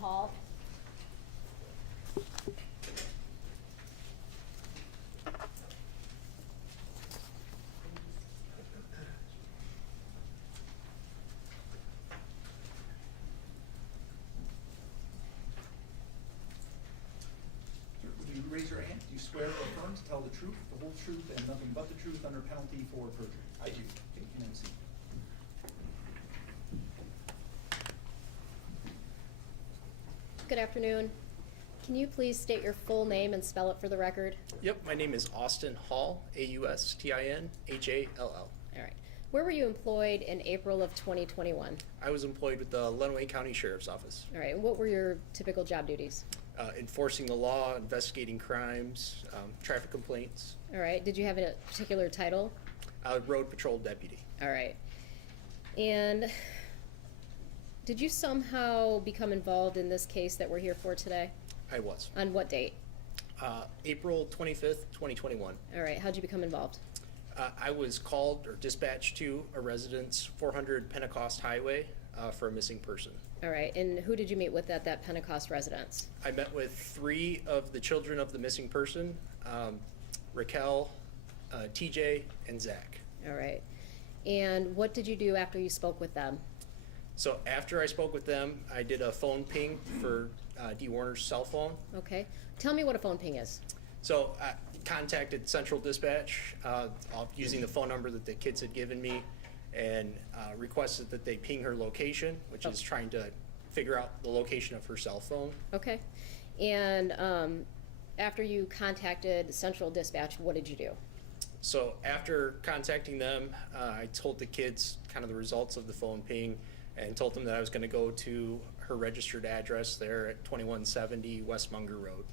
Hall. Would you raise your hand? Do you swear or affirm to tell the truth, the whole truth, and nothing but the truth under penalty for perjury? I do. Okay, and then see. Good afternoon. Can you please state your full name and spell it for the record? Yep, my name is Austin Hall, AUSTINHALL. All right. Where were you employed in April of 2021? I was employed with the Lenawee County Sheriff's Office, All right. And what were your typical job duties? enforcing the law, investigating crimes, traffic complaints, All right. Did you have a particular title? road patrol deputy. All right. And did you somehow become involved in this case that we're here for today? I was. On what date? April 25th, 2021. All right. How'd you become involved? I was called or dispatched to a residence, 400 Pentecost Highway, for a missing person. All right. And who did you meet with at that Pentecost residence? I met with 3 of the children of the missing person, Raquel, TJ, and Zach. All right. And what did you do after you spoke with them? So after I spoke with them, I did a phone ping for Dee Warner's cell phone. Okay. Tell me what a phone ping is. So I contacted Central Dispatch using the phone number that the kids had given me and requested that they ping her location, which is trying to figure out the location of her cell phone. Okay. And after you contacted Central Dispatch, what did you do? So after contacting them, I told the kids kind of the results of the phone ping and told them that I was going to go to her registered address there at 2170 West Munger Road.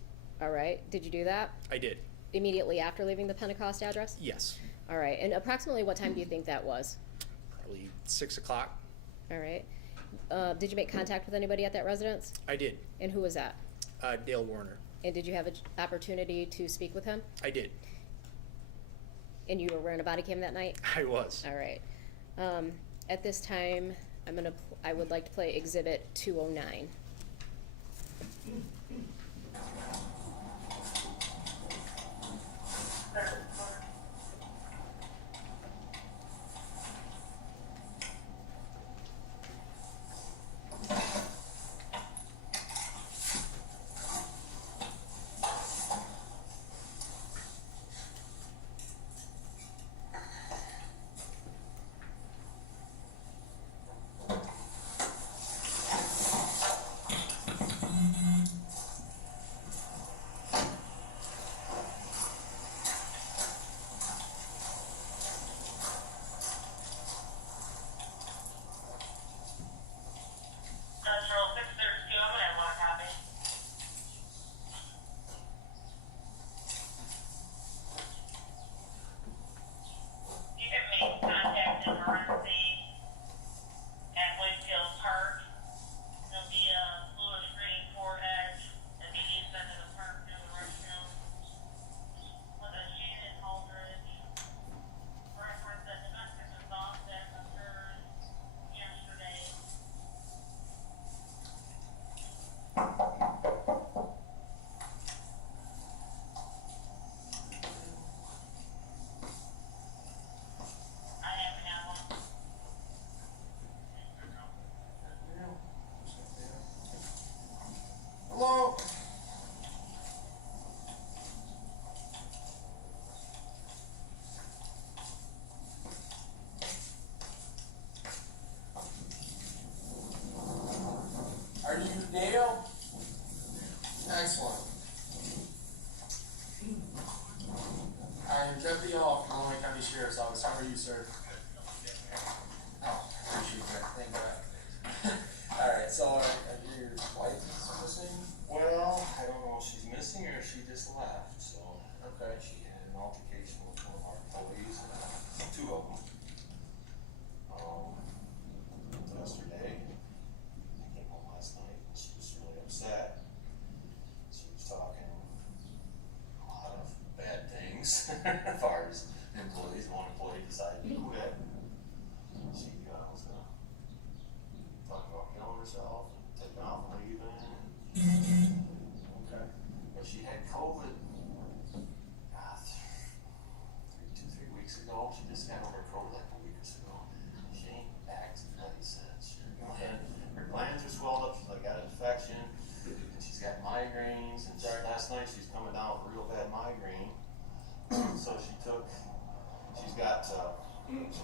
All right. Did you do that I did. immediately after leaving the Pentecost address? Yes. All right. And approximately what time do you think that was? Probably 6 o'clock. All right. Did you make contact with anybody at that residence? I did. And who was that? Dale Warner. And did you have an opportunity to speak with him? I did. And you were wearing a body cam that night? I was. All right. At this time, I would like to play Exhibit 209. Central 632, I'm gonna have one copy. You can make contact emergency at Whitfield Park. There'll be a blue screen forehead at the east end of the park near the restroom. With a Shannon Aldridge reference that domestic assault that occurred yesterday. I haven't had one. Hello? Are you Dale? Excellent. I'm Deputy Hall from Lenawee County Sheriff's Office. How are you, sir? Oh, appreciate that. Thank God. All right, so your wife is missing? Well, I don't know if she's missing or if she just left, so. Okay. She had an altercation with one of our employees, 2 of them. Yesterday, I came home last night, and she was really upset. She was talking a lot of bad things as far as employees. One employee decided to quit. She was gonna talk about killing herself and taking off and leaving. infection, and she's got migraines, and last night she's coming down with a real bad migraine. So she's got some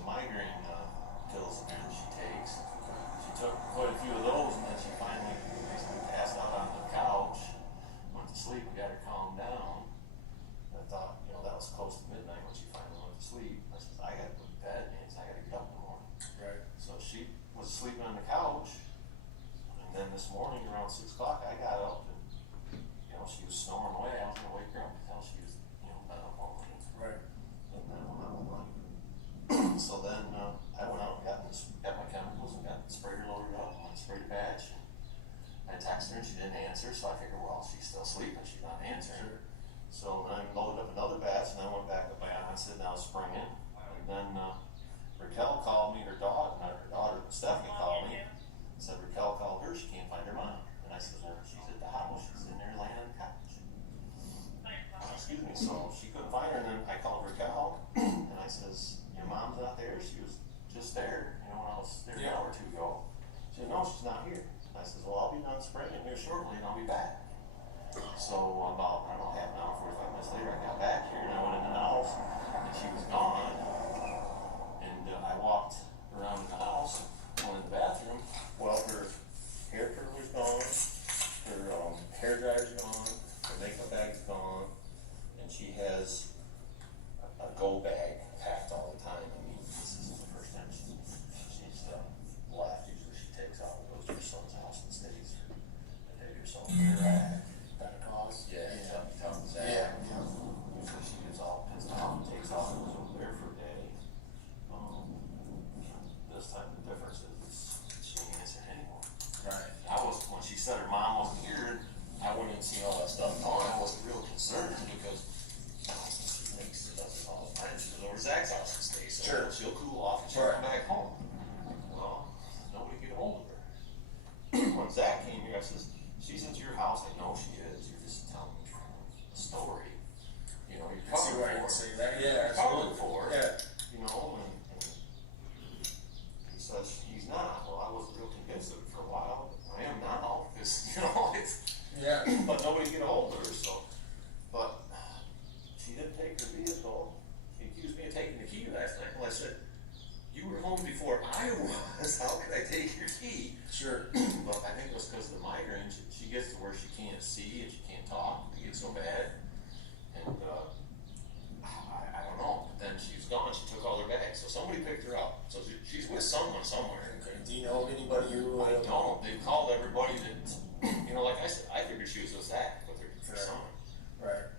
migraine pills that she takes. She took quite a few of those, and then she finally basically passed out on the couch, went to sleep. We got her calmed down. I thought, that was close to midnight when she finally went to sleep. I said, I gotta go to bed, man, I gotta get up in the morning. Right. So she was sleeping on the couch, and then this morning around 6 o'clock, I got up and, she was snoring away. I was gonna wake her up until she was, been up all night. Right. And then I went out all night. So then, I went out and got my chemicals and got the sprayer loaded up and sprayed a batch. I texted her and she didn't answer, so I figured, well, she's still sleeping, she's not answering. Sure. So then I loaded up another batch and I went back up my acid and I was spraying. And then Raquel called me, her daughter Stephanie called me, and said Raquel called her, she can't find her mom. And I said, well, she's at the house, she's in there laying on the couch. Excuse me, so she couldn't find her, and then I called Raquel, and I says, your mom's not there? She was just there, when I was there an hour or two ago. She said, no, she's not here. I says, well, I'll be done spraying here shortly, and I'll be back. So about, I don't know, half an hour, 45 minutes later, I got back here, and I went into the house, and she was gone. And I walked around in the house, went in the bathroom. Well, her hair curler's gone, her hair dryer's gone, her makeup bag's gone, and she has a go bag packed all the time. I mean, this isn't the first time she's left. Usually she takes off and goes to her son's house and stays for a day or so. Right. Pentecost. Yeah, tough as that. Yeah. Usually she gets all pissed off and takes off and goes over there for a day. This time the difference is she ain't answering anymore. Right. When she said her mom wasn't here, I went in and see all that stuff going. I wasn't real concerned because she does it all the time. She goes over to Zach's house and stays. So Sure. she'll cool off and she'll come back home. Well, nobody get a hold of her. When Zach came here, I says, she's at your house. I know she is. You're just telling me a story. You're See why covered you for say it. that? Yeah, You're covered absolutely. for it. Yeah. And he says he's not. Well, I wasn't real convinced of it for a while. But I am now because it's. Yeah. But nobody get a hold of her. So, but she didn't take her vehicle. She accused me of taking the key last night. Well, I said, you were home before I was. How could I take your key? Sure. But I think it was because of the migraine. She gets to where she can't see and she can't talk. It gets so bad. And I don't know. But then she was gone. She took all her bags. So somebody picked her up. So she's with someone somewhere. Okay. Do you know of anybody who? I don't. They've called everybody that, like I said, I figured she was with Zach, with her son. Right.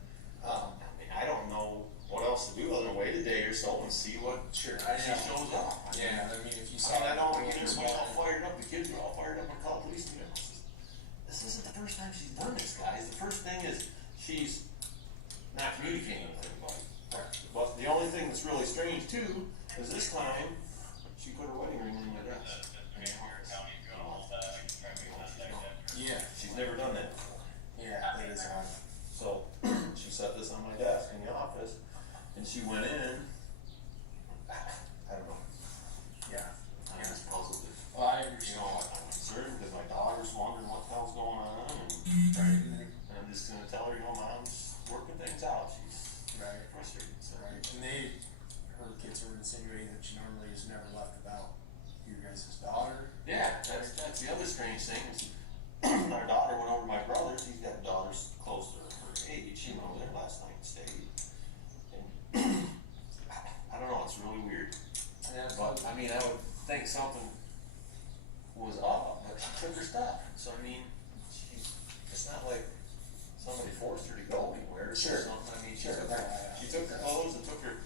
I don't know what else to do other than wait a day or so and see what Sure. she shows up. Yeah. I mean, if you I saw mean, I don't that get her all fired up. The kids are all fired up and call police. This isn't the first time she's done this, guys. The first thing is she's not communicating with anybody. Right. But the only thing that's really strange too is this time she put her wedding ring in my desk. Yeah. She's never done that before. Yeah. That is odd. So she set this on my desk in the office, and she went in. I don't know. Yeah. I'm just puzzled. Well, I understand. I'm concerned because my daughter's wondering what the hell's going on, and Right. I'm just gonna tell her, mom's working things out. She's Right. frustrated. So. Right. And her kids were insinuating that she normally is never left without your guys' daughter. Yeah, that's the other strange thing is our daughter went over to my brother's. He's got daughters close to her age. She went over there last night and stayed. And I don't know, it's really weird. Yeah. But I mean, I would think something was up, but she took her stuff. So I mean, it's not like somebody forced her to go anywhere or Sure. something. I mean, Sure. she took her clothes and took her,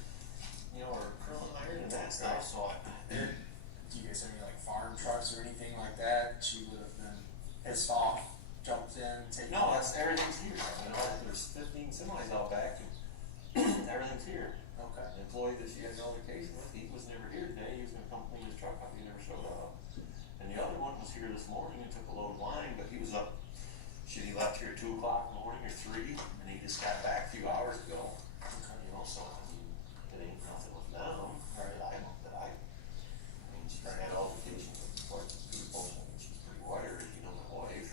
her curling iron and that stuff. So Do you guys have any farm trucks or anything like that? She would have been pissed off, jumped in, taken. no, everything's here. There's 15 semis out back, and everything's here. Okay. The employee that she had an altercation with, he was never here today. He was going to come clean his truck up. He never showed up. And the other one was here this morning and took a load of line, but he was up. He left here at 2 o'clock in the morning or 3, and he just got back a few hours ago. So I mean, it ain't nothing with them. I mean, she's had altercations with quite a few people. I mean, she's pretty wired, my wife.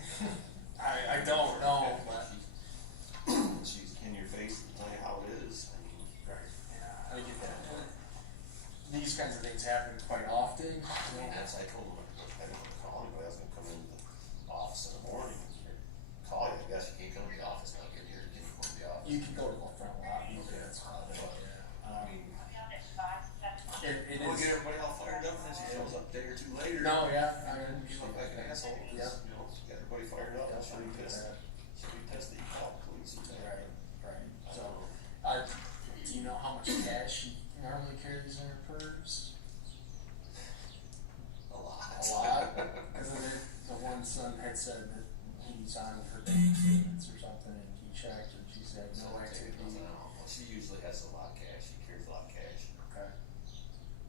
she's on her bank statements or something, and he checked, and she said no activity. Well, she usually has a lot of cash, she carries a lot of cash. Okay.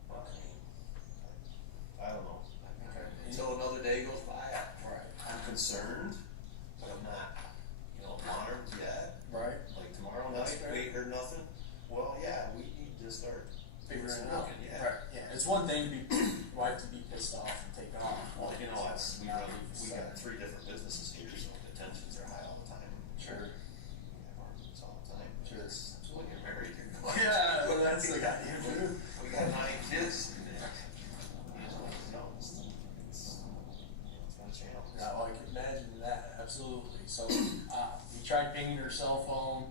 But I mean, I don't know. Okay. Until another day goes by, Right. I'm concerned, but I'm not, alarmed yet. Right. Like tomorrow night, we ain't heard nothing. Well, yeah, we need to start Figuring it some out. looking, yeah. Right. Yeah. It's one thing to be wife to be pissed off and take it off. Well, we got Not 3 different businesses here, so the tensions are high all the time. Sure. We have arguments all the time. Sure. It's when you're married, you're going. Yeah, well, that's the goddamn truth. We got 9 kids. It's been a challenge. Yeah, well, I can imagine that, absolutely. So, we tried pinging her cell phone,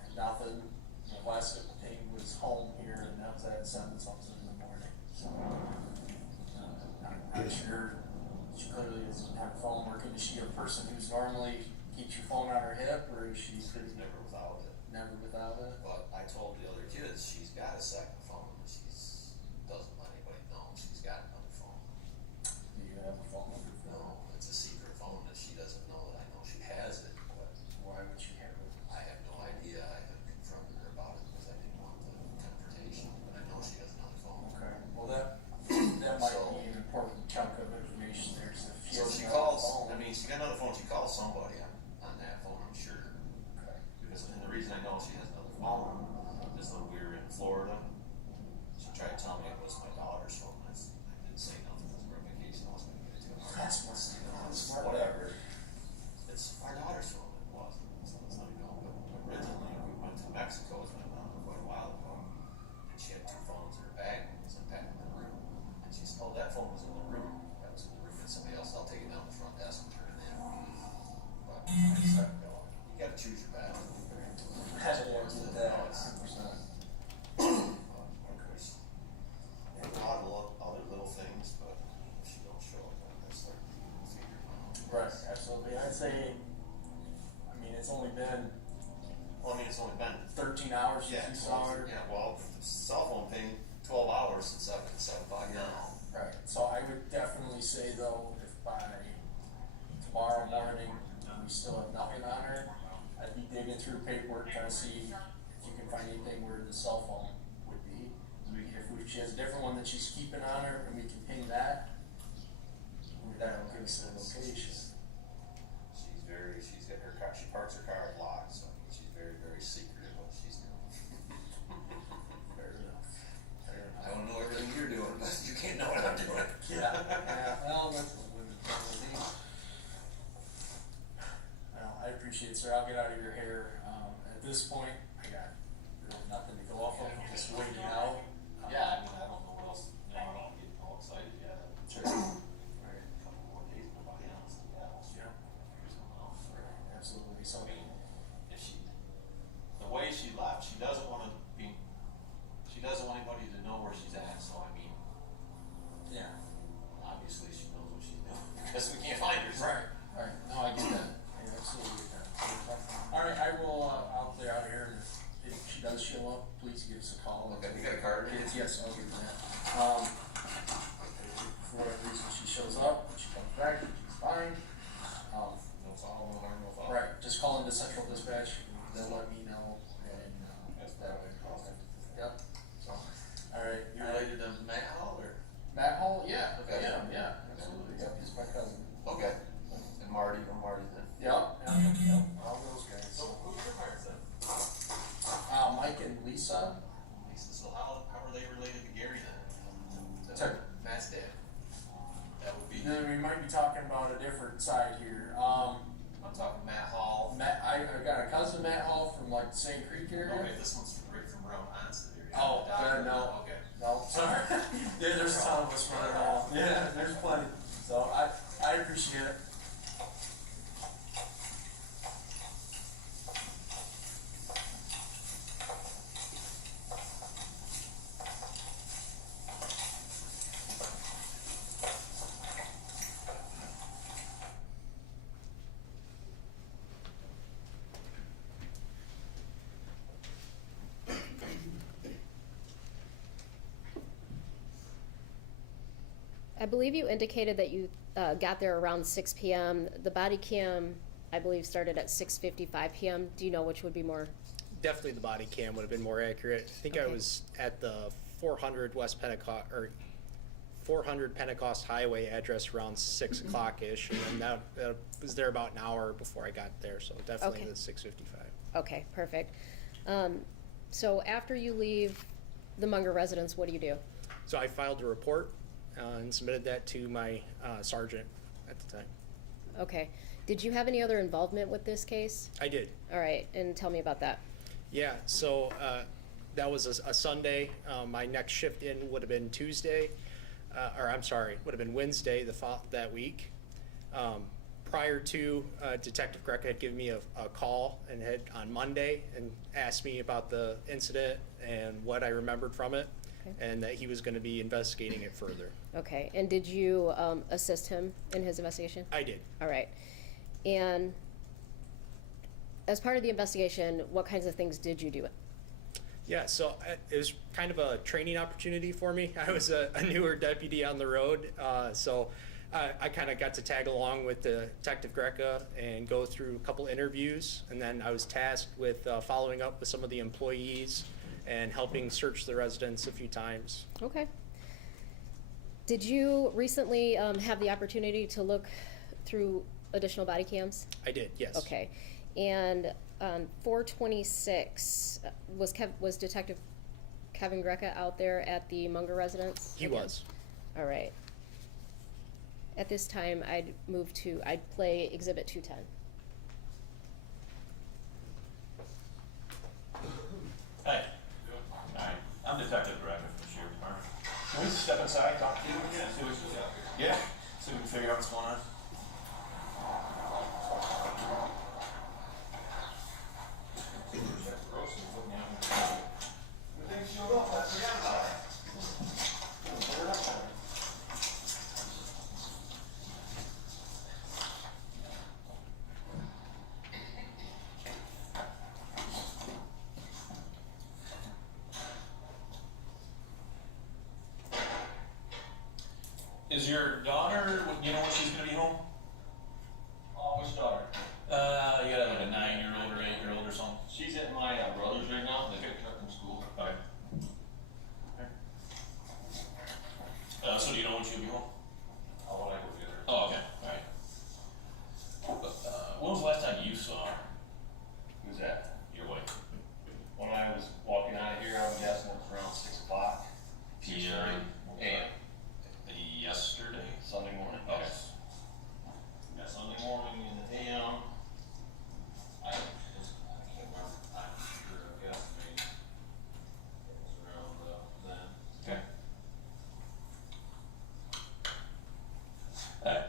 and nothing. The last ping was home here, and that was at 7-something in the morning. So, I'm not sure. She clearly doesn't have a phone working. Is she a person who's normally keeps your phone on her hip, or is she She's never without it. never without it? But I told the other kids she's got a second phone, but doesn't let anybody know she's got another phone. Do you have a phone number for her? No, it's a secret phone that she doesn't know that I know she has it, but Why would she have it? I have no idea. I haven't confronted her about it because I didn't want the confrontation, but I know she has another phone. Okay, well, that might be an important chunk of information there, so if she So has she another calls, phone. she got another phone, she calls somebody on that phone, I'm sure. Okay. And the reason I know she has another phone is when we were in Florida, she tried to tell me it was my daughter's phone. I didn't say nothing because we're on vacation, I wasn't gonna get it to her. That's smart. It's Smart. whatever. It's our daughter's phone, it wasn't, so let's let me know. But originally, we went to Mexico, it's been quite a while ago, and she had 2 phones in her bag, and it was unpacked in the room. And she said, oh, that phone was in the room. That was in the room with somebody else, I'll take it down to the front desk and turn it in. But I decided, no, you gotta choose your battle. Had to answer that, No, it's- 100%. And a lot of other little things, but if she don't show up, I'm gonna start figuring it out. Right, absolutely. I'd say, it's only been Well, it's only been 13 hours since you saw her. Yeah, well, cell phone ping, 12 hours since I've been 7 o'clock now. Right, so I would definitely say though, if by tomorrow morning we still have nothing on her, I'd be digging through paperwork trying to see if you can find anything where the cell phone would be. If she has a different one that she's keeping on her and we can ping that, that'll give us the location. She's got her car, she parks her car locked, so she's very, very secretive what she's doing. Fair enough. Fair enough. I don't know everything you're doing, but you can't know what I'm doing. Yeah, well, that's what women probably do. Well, I appreciate it, sir. I'll get out of your hair. At this point, I got really nothing to go off of, just waiting out. Yeah, I don't know what else, I don't get all excited yet. Sure. Right, a couple more days, nobody else, yeah. Yeah. Figure something out. Right, absolutely. So, I mean, the way she left, she doesn't want anybody to know where she's at, so I mean, yeah. obviously she knows what she's doing, because we can't find her. so- Right, right. No, I get that. I absolutely get that. All right, I'll clear out of here, and if she does show up, please give us a call. Okay, you got a card? Yes, I'll give you that. For whatever reason she shows up, when she comes back, she's fine. No foul, no harm, no foul. Right, just call into central dispatch, they'll let me know, and, That's that way. Yep, so, all right. You related to Matt Hall, or? Matt Hall, yeah, Okay. yeah, absolutely, yep, he's my cousin. Okay. And Marty then? Yep, all those guys. So who's your parents then? Mike and Lisa, Lisa, so how are they related to Gary then? Sorry. Matt's dad. That would be, then we might be talking about a different side here. I'm talking Matt Hall. I got a cousin, Matt Hall, from like the St. Creek area. Okay, this one's right from around Onset area. Oh, no. Okay. No, sorry. Yeah, there's a ton of us running off. Yeah, there's plenty. So I appreciate it. I believe you indicated that you got there around 6 p.m. The body cam, I believe, started at 6:55 p.m. Do you know which would be more? Definitely the body cam would have been more accurate. I think I Okay. was at the 400 West Pentecost, or 400 Pentecost Highway address around 6 o'clock-ish, and then that was there about an hour before I got there, so definitely Okay. the 6:55. Okay, perfect. So after you leave the Munger residence, what do you do? So I filed a report and submitted that to my sergeant at the time. Okay. Did you have any other involvement with this case? I did. All right, and tell me about that. Yeah, so that was a Sunday. My next shift in would have been Tuesday, or I'm sorry, would have been Wednesday that week. Prior to, Detective Greca had given me a call and had on Monday and asked me about the incident and what I remembered from it, Okay. and that he was going to be investigating it further. Okay, and did you assist him in his investigation? I did. All right. And as part of the investigation, what kinds of things did you do? Yeah, so it was kind of a training opportunity for me. I was a newer deputy on the road, so I kind of got to tag along with Detective Greca and go through a couple interviews, and then I was tasked with following up with some of the employees and helping search the residence a few times. Okay. Did you recently have the opportunity to look through additional body cams? I did, yes. Okay. And 426, was Detective Kevin Greca out there at the Munger residence? He again? was. All right. At this time, I'd play Exhibit 210. Hey. Hi. I'm Detective Director from the Sheriff's Department. Can we just step inside, talk to you? Yeah. See what we can figure out what's going on. Is your daughter, you know when she's gonna be home? Oh, which daughter? You got like a 9-year-old or 8-year-old or something? She's at my brother's right now. They picked her up from school. Okay. So do you know when she'll be home? When I go get her. Oh, okay, alright. When was the last time you saw her? Who's that? Your wife? When I was walking out of here, I'm guessing it was around 6 o'clock. AM. Yesterday? Sunday morning. Okay. Yes. Yeah, Sunday morning in the AM. I can't remember. I'm sure I guess maybe it was around then. Okay. Alright.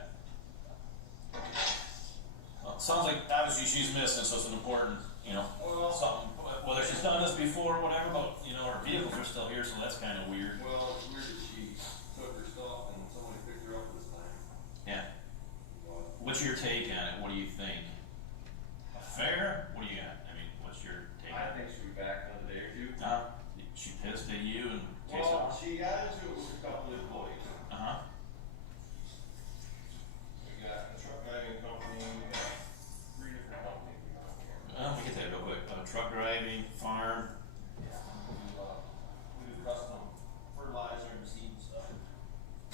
Well, it sounds like obviously she's missing, so it's an important, Well, something, whether she's done this before or whatever, but, her vehicles are still here, so that's kinda weird. Well, it's weird that she took her stuff and somebody picked her up this time. Yeah. But What's your take on it? What do you think? Fair? What do you got? I mean, what's your take I on it? think she'll be back in a day or two. She pissed at you and Well, she got into it with a couple of employees. Uh-huh. We got a truck driving company, we got 3 different companies we got here. Let me get that real quick. Truck driving, farm. Yeah, we do custom fertilizer and seed and stuff.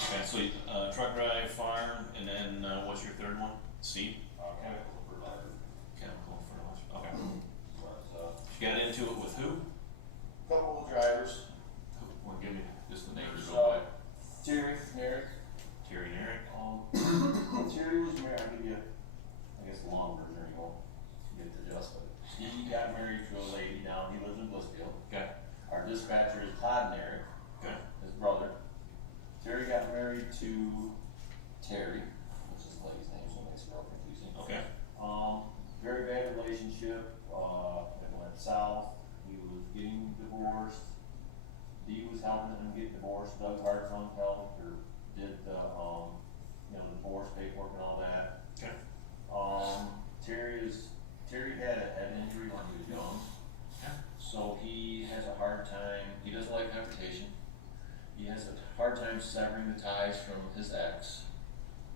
Okay, so, truck drive, farm, and then, what's your third one? Seed? Chemical fertilizer. Chemical fertilizer. Okay. But, She got into it with who? couple of drivers, Well, give me just the names So- real quick. Terry, Merrick. Terry and Eric. Terry was married, I'll give you, I guess, the long version, you won't get the gist of it. He got married to a lady down, he lives in Blissfield. Okay. Our dispatcher is Todd and Eric, Okay. his brother. Terry got married to Terry, which is the lady's name, so it makes it real confusing. Okay. Very bad relationship, it went south, he was getting divorced. Dee was helping him get divorced, Doug Hartfunk helped, or did the divorce paperwork and all that. new ties from his ex.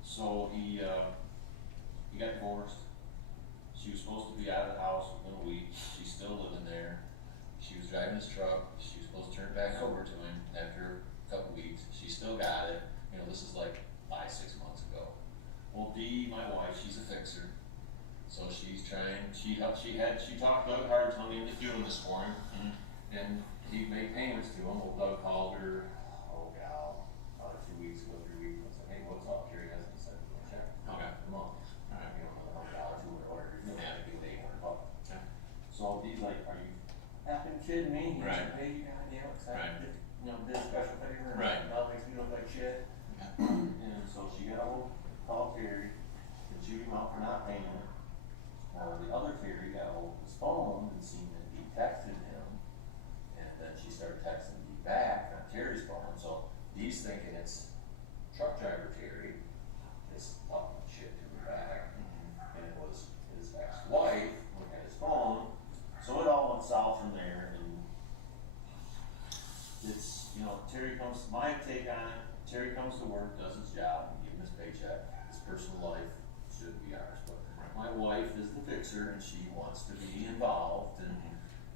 So he got divorced. She was supposed to be out of the house within a week. She's still living there. She was driving his truck. She was supposed to turn it back over to him after a couple weeks. She still got it. You know, this is like 5-6 months ago. Well, Dee, my wife, she's a fixer. So she's trying, she talked Doug hard, telling him to do this for him. And he made payments to him. Well, Doug called her, oh gal, about 2 weeks ago, 3 weeks ago, said, hey, what's up? Jerry hasn't sent me a check. Okay. A month. You know, $100 or whatever, you know, Yeah. maybe $800. Okay. So he's like, are you effing kidding me? He's Right. like, hey, you goddamn, Right. you know, did a special favor and Right. now makes me look like shit. Okay. And so she got a call Terry and chewed him out for not paying her. The other Terry got hold of his phone and seen that he texted him, and then she started texting me back on Terry's phone. So Dee's thinking it's truck driver Terry is talking shit to her back, and it was his ex-wife looking at his phone. So it all went south from there, and it's, you know, Terry comes, my take on it, Terry comes to work, does his job, and give him his paycheck. His personal life should be ours, but my wife is the fixer, and she wants to be involved and,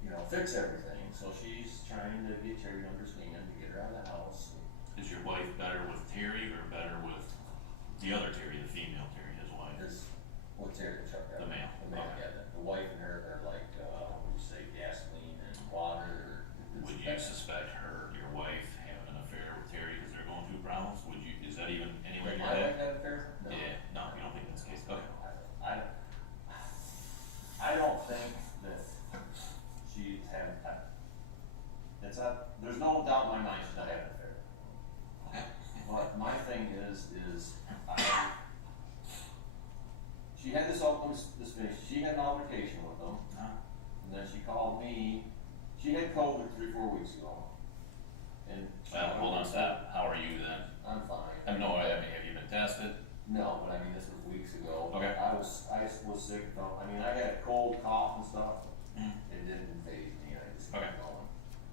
you know, fix everything. So she's trying to get Terry to understand, to get her out of the house. Is your wife better with Terry or better with the other Terry, the female Terry, his wife? Is, what's Terry, the truck driver? The male. The male, Okay. yeah, the wife and her are like, what would you say, gasoline and water. Would you suspect your wife having an affair with Terry because they're going through problems? Is that even anywhere Would near my wife that? have affairs? No. Yeah, no, you don't think that's the case? Okay. I don't think that she's having, there's no doubt in my mind she's not having an affair. Okay. But my thing is, she had this finish, she had an altercation with him, and then she called me, she had COVID 3-4 weeks ago. And. Hold on, stop. How are you then? I'm fine. I have no idea. I mean, have you been tested? No, but I mean, this was weeks ago. Okay. I was sick from, I mean, I had a cold, cough and stuff. Mm. It didn't faze me, I just Okay. kept going.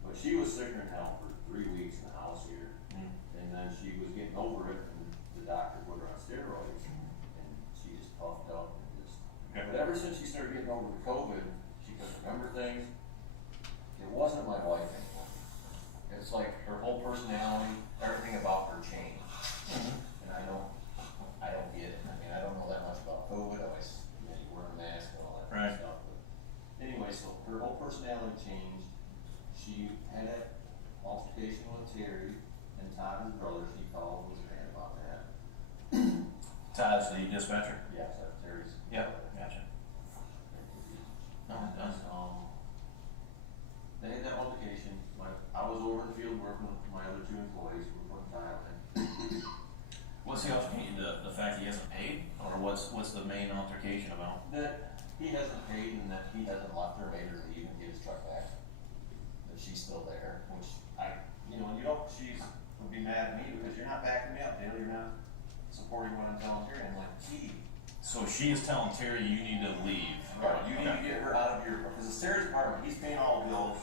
But she was sicker than hell for 3 weeks in the house here. Mm. And then she was getting over it, and the doctor put her on steroids, and she just puffed up and just. Okay. But ever since she started getting over the COVID, she could remember things. It wasn't my wife anymore. It's like her whole personality, everything about her changed. And I don't get it. I mean, I don't know that much about COVID. I always, you know, you wear a mask and all that kind of Right. stuff. But anyway, so her whole personality changed. She had that altercation with Terry, and Todd, his brother, she called, was mad about that. Todd's the dispatcher? Yes, that's Terry's. Yep, gotcha. No, it does. They had that altercation. I was over in the field working with my other 2 employees who were putting tile in. What's the altercation, the fact he hasn't paid, or what's the main altercation about? That he hasn't paid and that he hasn't left her, made her leave and get his truck back. That she's still there, which she's would be mad at me because you're not backing me up, Dale, you're not supporting what I'm telling Terry. I'm like, gee. So she is telling Terry you need to leave. Right, you need to get her out of your, because it's Terry's apartment, he's paying all the bills.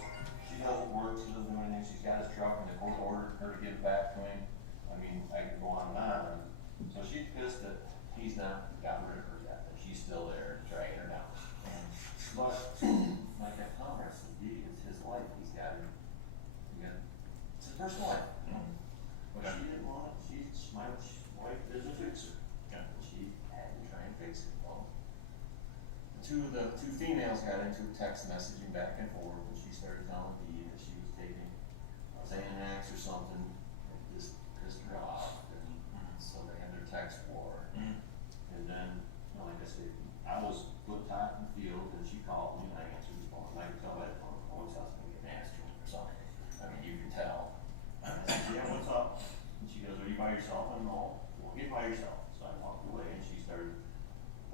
She doesn't work, she doesn't do anything, she's got his truck and the court ordered her to give it back to him. I mean, I could go on and on. So she's pissed that he's not got rid of her yet, that she's still there dragging her down. But, like that comrade said, it's his life, it's his personal life. But Okay. she didn't want it, my wife is a fixer. Okay. And she had to try and fix it. Well, the two females got into text messaging back and forth, and she started telling me that she was taking Xanax or something, and this pissed her off, and so they had their text war. And then, you know, like I said, I was with Todd in the field, and she called me, and I answered the phone, and I could tell by the phone, oh, it's not gonna get nasty or something. I mean, you can tell. I said, yeah, what's up? And she goes, are you by yourself? I'm no, well, get by yourself. So I walked away, and she started,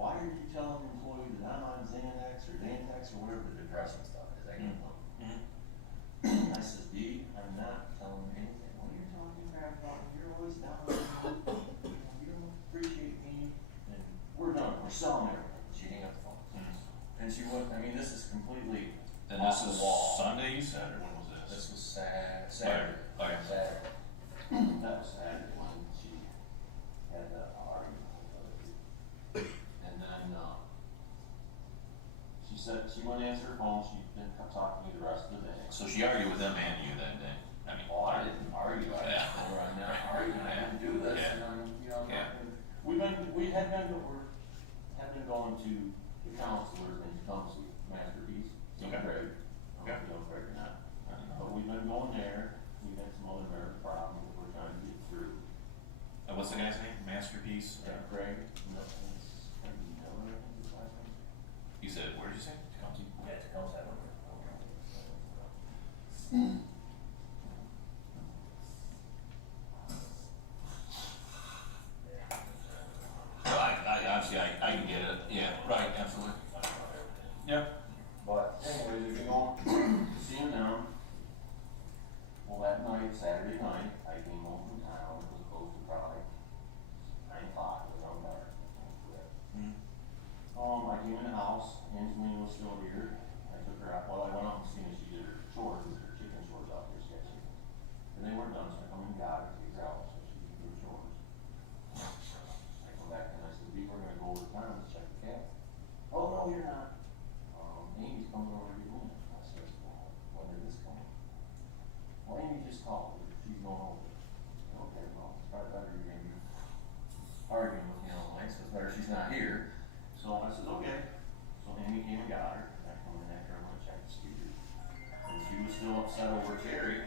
why are you telling the employee that I'm on Xanax or Xanax or whatever the depressing stuff is? I get one. I said, Dee, I'm not telling you anything. What are you talking about? You're always down. You don't appreciate me. And we're done. We're selling everything. She hung up the phone. And she went, I mean, this is completely And off this is the wall. Sunday, you said, or when was this? This was Saturday. Okay. Saturday. That was Saturday. said she wouldn't answer her phone, she didn't come talk to me the rest of the day. So she argued with them and you that day? I mean, Well, I didn't argue, I Yeah. just told her I'm not arguing, I didn't do this, Yeah. and I'm, you know, Yeah. we had been going to the counselors and comes with Masterpiece, Team Okay. Craig. I Okay. don't know if you know Craig or not, but we've been going there, we've had some other marriage problems that we're trying to get through. what's the guy's name? Masterpiece? Craig, no, it's Craig Miller, I think his last name. You said, where did you say? Tecumseh? Yeah, it comes out of Well, obviously, I can get it, yeah, right, absolutely. Yeah. But anyways, we've been going, seeing them. Well, that night, Saturday night, I came home from town, it was close to probably 9 o'clock, it was around dark. Mm. I came in the house, Angelina was still here, I took her out, well, I went out and seen if she did her chores, with her chicken chores out there, she had chickens. And they weren't done, so I come in and got her, take her out, so she could do her chores. I come back and I said, Dee, we're gonna go over to town to check the cat. Oh, no, you're not. Amy's coming over to get me. I said, well, when did this come? Well, Amy just called, she's going over. Okay, well, it's probably better you're gonna be arguing with me online, so it's better she's not here. So I said, okay. So Amy came and got her, I come in after I'm gonna check the speaker. And she was still upset over Terry.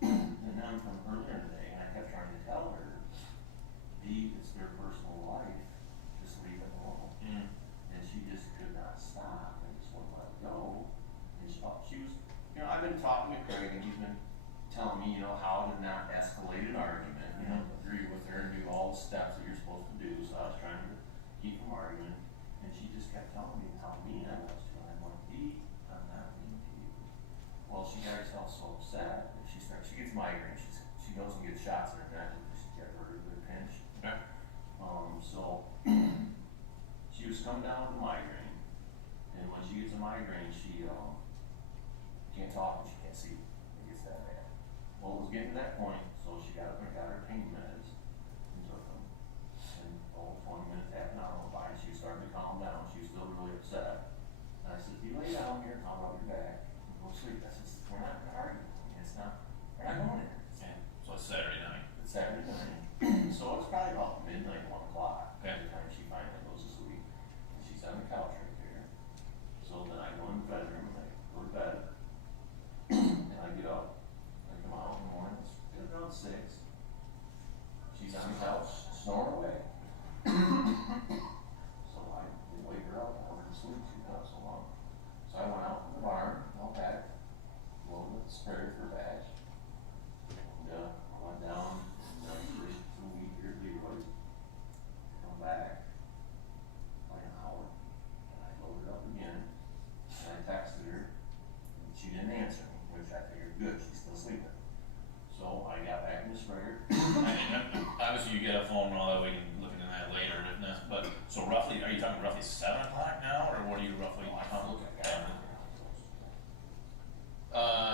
And then from earlier today, and I kept trying to tell her, Dee, it's their personal life, just leave it alone. Mm. And she just could not stop and just wouldn't let it go. And she was, you know, I've been talking to Craig and he's been telling me, you know, how to not escalate an argument, you know, agree with her and do all the steps that you're supposed to do. So I was trying to keep from arguing. And she just kept telling me how mean I was to her. I'm like, Dee, I'm not mean to you. Well, she got herself so upset that she gets migraines. She goes and gets shots in her neck and she gets a really good pinch. Okay. So she was coming down with a migraine, and when she gets a migraine, she can't talk and she can't see. It gets that bad. Well, it was getting to that point, so she got up and got her pain meds and took them. And 20 minutes, half an hour went by, and she was starting to calm down. She was still really upset. And I said, "You lay down here, I'll rub your back, and go to sleep." I said, "We're not gonna argue. I mean, it's not. We're not going there." Yeah. So it's Saturday night. It's Saturday night. So it's probably about midnight, 1 o'clock, by the time she finally goes to sleep. And she's on the couch right there. So then I go in the bedroom and I go to bed. And I get up, I come out in the morning, it's around 6. She's on the couch, snoring away. So I didn't wake her up, I went to sleep, she was up so long. So I went out in the barn, all back, loaded with the sprayer for a batch. And went down, first 2 week here at Leroy's, come back, like an hour, and I loaded up again, and I texted her, and she didn't answer me, which I figured, good, she's still sleeping. So I got back in the sprayer. Obviously, you get a phone and all that, we can look into that later, but, so roughly, are you talking roughly 7 o'clock now, or what are you roughly?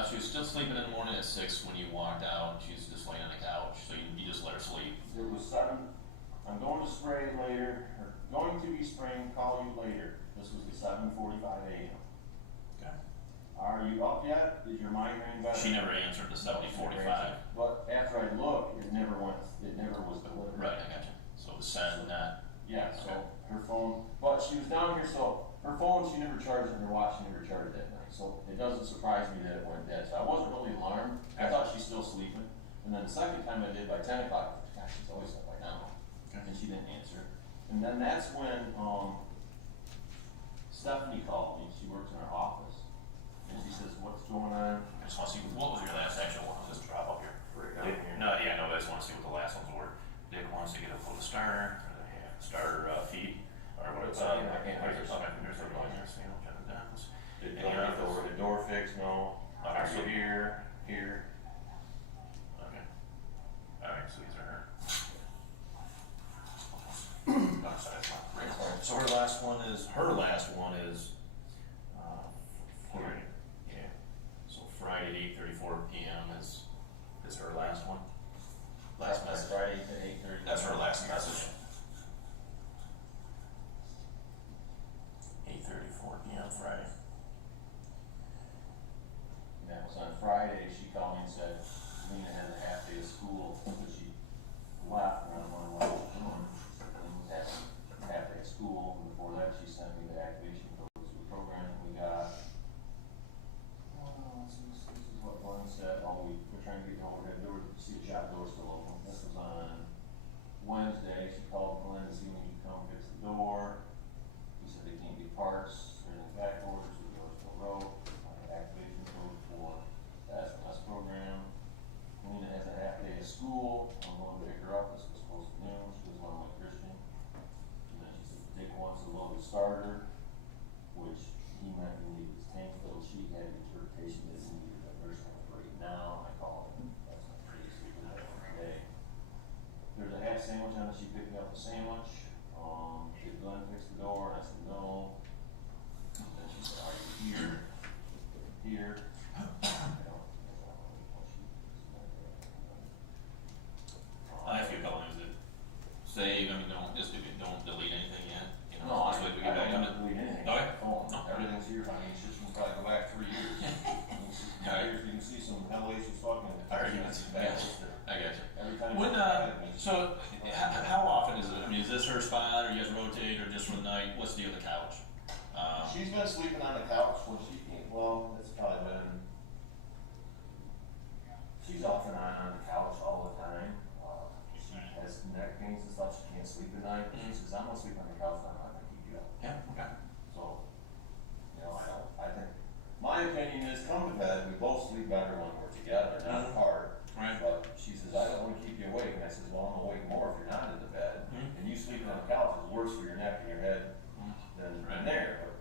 She was still sleeping in the morning at 6 when you walked out, she was just laying on the couch, so you just let her sleep. It was 7, I'm going to spray later, or going to be spraying, call you later. This was at 7:45 a.m. Okay. Are you up yet? Is your migraine better? She never answered the 70:45. But after I looked, it never was delivered. Right, I gotcha. So it was sent, not, Yeah, so Okay. her phone, but she was down here, so her phone, she never charged and her watch, she never charged that night. So it doesn't surprise me that it went dead. So I wasn't really alarmed. I thought she's still sleeping. And then the second time I did by 10 o'clock, gosh, she's always up by now. Okay. And she didn't answer. And then that's when, Stephanie called me. She works in our office. And she says, "What's going on?" I just wanna see, what was your last actual one? Just drop up here. Right down Dick- here. No, yeah, no, I just wanna see what the last ones were. Dick wants to get a foot of starter, feed, or what it's, I can't hear this. okay, there's the one there, so you know, jot it down. Did And your the door fixed? No. Okay, Are so you here? Here. Okay. Alright, so these are her. So her last one is, Friday. Yeah. So Friday, 8:34 p.m. is her last one. Last message. Friday at 8:30. That's her last message. the starter, which he might need his tank filled. She had interpretation that he needed a nurse home right now. I called him, that's not pretty stupid today. There's a half sandwich on it, she picked me up a sandwich, did Glenn fix the door, and I said no. Then she said, are you here? Here. I have a couple things that save, I mean, don't delete anything yet, you know, No, just wait till we get back on it. delete anything. Okay. Phone. No. Everything's here, I mean, it's just gonna probably go back 3 years. You can see some hellacious fucking. Arguments, Bad. I got you. Every time. When, so, how often is it, I mean, is this her spot, or you guys rotate, or just for the night, what's the deal with the couch? She's been sleeping on the couch when she came, well, it's probably been, she's off and on the couch all the time. She has neck pains and stuff, she can't sleep at night. She says, I'm gonna sleep on the couch, I'm not gonna keep you up. Yeah, okay. So, you know, I think, my opinion is come to bed, we both sleep better when we're together, not apart. Right. But she says, I don't wanna keep you awake, and I says, well, I'm awake more if you're not in the bed. And you sleeping on the couch is worse for your neck and your head than there, but,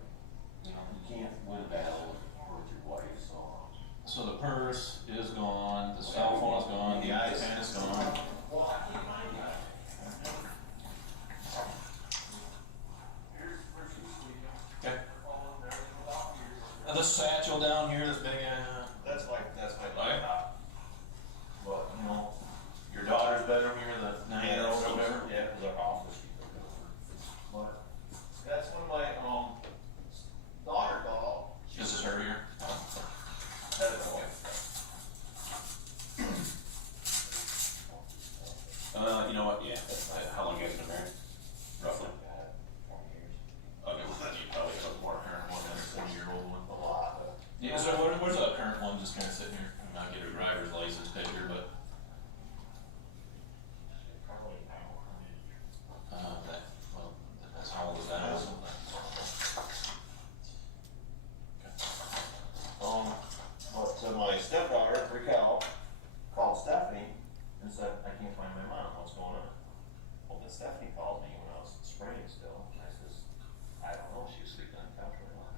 you know, you can't win a battle with your wife, so. So the purse is gone, the cell phone is gone, the iPad is gone. Well, I can't find that. Here's where she's sleeping. Okay. About here. And the satchel down here, this big, That's my Okay. laptop. But, you know. your daughter's bedroom here, the 9-year-old or whatever? Yeah, because our office. But that's when my, daughter called. This is her here? That is all. You know what, yeah, how long you guys been married? Roughly? 20 years. Okay, well, then you probably have a more current one than a 7-year-old one. A lot. Yeah, so where's the current one, just kinda sitting here, I'm not getting a driver's license picture, but, okay, well, that's how old is that also? But my stepdaughter, Raquel, called Stephanie and said, I can't find my mom, what's going on? Well, then Stephanie called me when I was spraying still, and I says, I don't know, she was sleeping on the couch right now.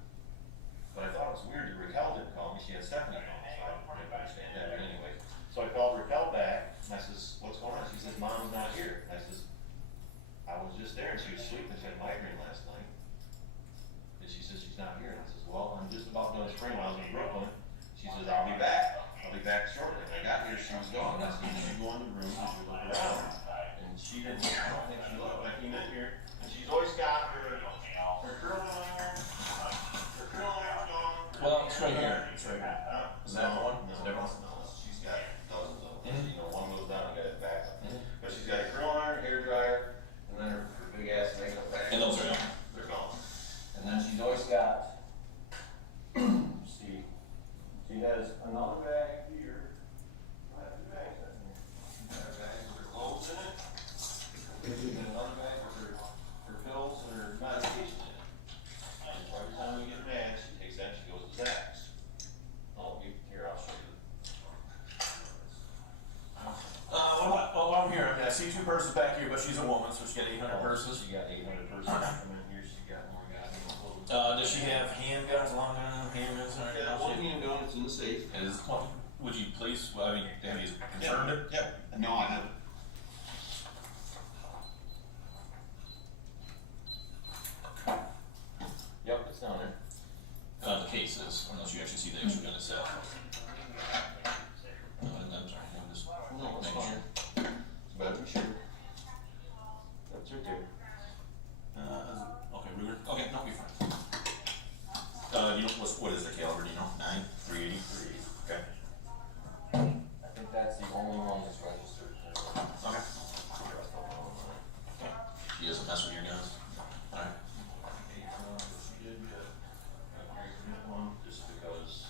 But I thought it was weird that Raquel didn't call me, she had Stephanie call me, so I didn't understand that, but anyway. So I called Raquel back, and I says, what's going on? She says, Mom's not here. And I says, I was just there, and she was sleeping, she had a migraine last night. And she says, she's not here. And I says, well, I'm just about done spraying when I was in Brooklyn. She says, I'll be back shortly. And I got here, she was gone. I said, you go in the room, and you look around. And she didn't, I don't think she looked. I came in here, and she's always got her curling iron, gone. Well, it's right here, it's right here. Is that the one? No, Is it different? no, she's got dozens of them. Mhm. You know, one goes down, you got it back. Mhm. But she's got a curling iron, hair dryer, and then her big ass makeup bag. And those are gone? They're gone. And then she's always got, see, she has another bag here. I have two bags in here. She got a bag with her clothes in it. And another bag with her pills and her medication in it. And every time we get mad, she takes that, she goes to Zach's. Oh, here, I'll show you. While I'm here, I mean, I see 2 purses back here, but she's a woman, so she got 800 purses. She got 800 purses come in here, she got more goddamn clothes. Does she have handguns, long handguns, or anything Yeah, else? one handgun, it's in the safe. Is, would you please, well, I mean, have you confirmed it? Yeah, no, I haven't. Yep, it's down there. The cases, unless you actually see the extra gun itself. No, I'm sorry, I'm just No, it's making fine. sure. It's better be sure. That's right there. Okay, Ruger, okay, no, you're fine. You know, what is the caliber, do you know? 9, 380? Okay. I think that's the only one that's registered. Okay. She doesn't mess with your guns? Alright. She did get a one just because.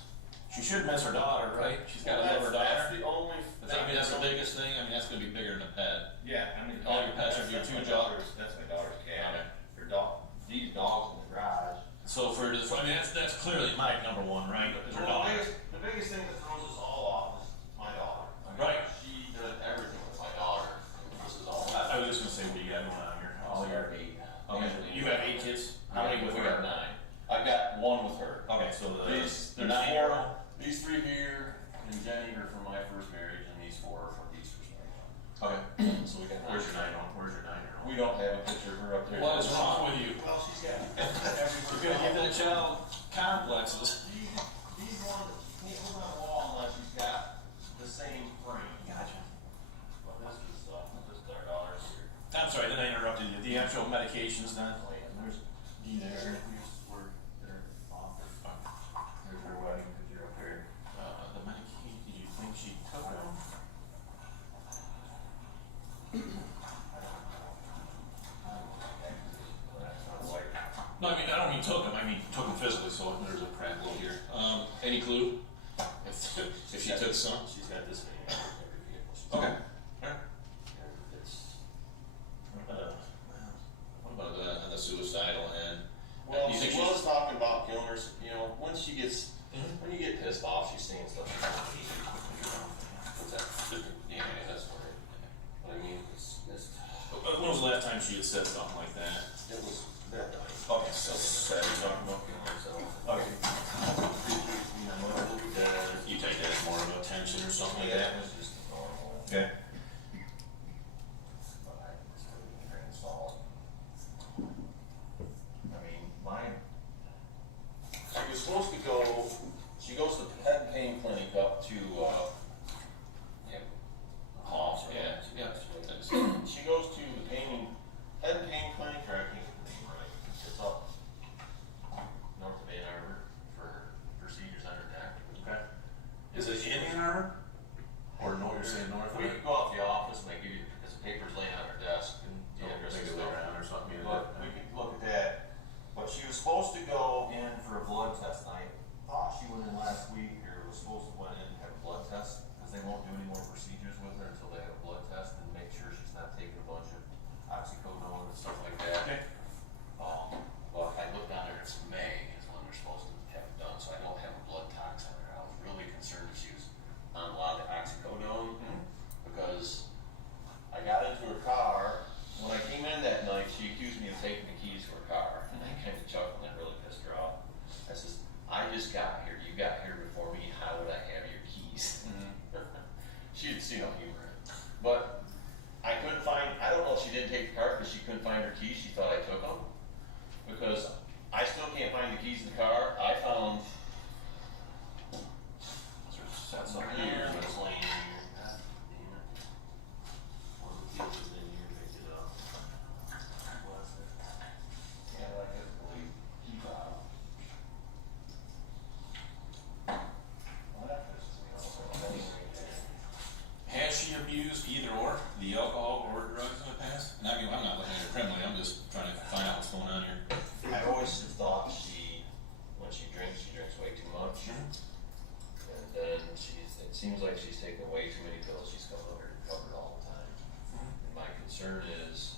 She should miss her daughter, right? She's gotta love her That's daughter. the only. I mean, that's the biggest thing, I mean, that's gonna be bigger than a pet. Yeah, I mean. All your pets are your that's 2 my dogs. That's my daughter's cat. Okay. Her dog, these dogs in the garage. So for, I mean, that's clearly my number 1, right? Is her Well, daughter. the biggest thing that throws us all off is my daughter. I mean, Right. She does everything with my daughter. This is all. I was just gonna say, what do you got going on here? All your 8. Okay, you have 8 kids? How expenses. These ones, you can't put on the wall unless you've got the same frame. Gotcha. But this is, this $100 here. I'm sorry, then I interrupted you. The actual medications then? Oh, yeah, and there's Dee there, here's where their office, there's her wedding picture up here. The medication, do you think she took them? No, I mean, I don't mean took them, I mean took them physically, so there's a crack hole here. Any clue? If she took some? She's got this thing in every vehicle. Okay. Alright. And it's, What about on the suicidal end? well, You think she she's- was talking about killing her, you know, when she gets, when you get pissed off, she's saying stuff. What's that? Yeah, that's right. What I mean, it's, When was the last time she had said something like that? it was that night. Okay, so that you're talking about? Killing herself. Okay. You know, it'll be dead. You take that as more of a tension or something like Yeah, that? it was just normal. Okay. But I just couldn't install it. I mean, mine, she was supposed to go, she goes to the head pain clinic up to, yeah, Oh, yeah, yeah. she goes to the head pain clinic, or I can't get the name right, it's up north of Ann Arbor for procedures on her neck. Okay. Is it in Ann Arbor? Or north, you're saying north of We it? could go out the office and they give you, because the paper's laying on her desk and the address is Maybe there. around or something. But we could look at that, but she was supposed to go in for a blood test, and I thought she went in last week, or was supposed to went in and have a blood test, because they won't do any more procedures with her until they have a blood test and make sure she's not taking a bunch of oxycodone and stuff like that. Okay. But I looked down there, it's May is when they're supposed to have it done, so I don't have a blood tox on her. I was really concerned if she was on a lot of the oxycodone, because I got into her car, when I came in that night, she accused me of taking the keys to her car, and I kind of chuckled, and that really pissed her off. I says, I just got here, you got here before me, how would I have your keys? She didn't see no humor in it. But I couldn't find, I don't know if she didn't take the car because she couldn't find her keys, she thought I took them. Because I still can't find the keys in the car, I found, That's some up here, here. but it's laying in here. God damn it. One of the keys was in here, picked it up. Bless it. Yeah, like a really key fob. Well, that was, you know, right there. Has she abused either or, the alcohol or drugs in the past? And I mean, I'm not looking at her criminally, I'm just trying to find out what's going on here. I always just thought when she drinks way too much. And then it seems like she's taking way too many pills, she's coming under covered all the time. And my concern is,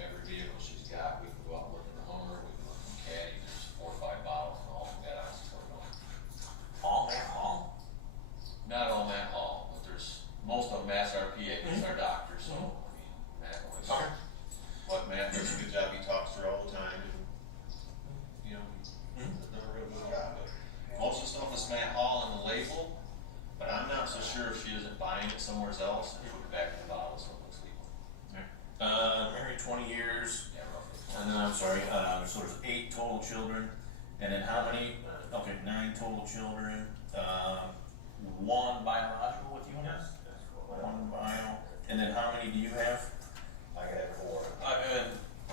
every vehicle she's got, we can go out and look in the Hummer, we can look in the Caddy, there's 4 or 5 bottles and all of them got oxycodone. All that all? Not all Matt Hall, but there's, most of them Mass RPA, because our doctor, so, I mean, Matt always. Okay. But Matt does a good job, he talks to her all the time, and, you know, he's done a real good job. But most of the stuff is Matt Hall in the label, but I'm not so sure if she isn't buying it somewhere else and put it back in the bottle, so it looks legal. Married 20 years, Yeah, roughly. and then I'm sorry, so there's 8 total children, and then how many? Okay, 9 total children, 1 biological with you in this? That's cool. 1 bio, and then how many do you have? I got 4.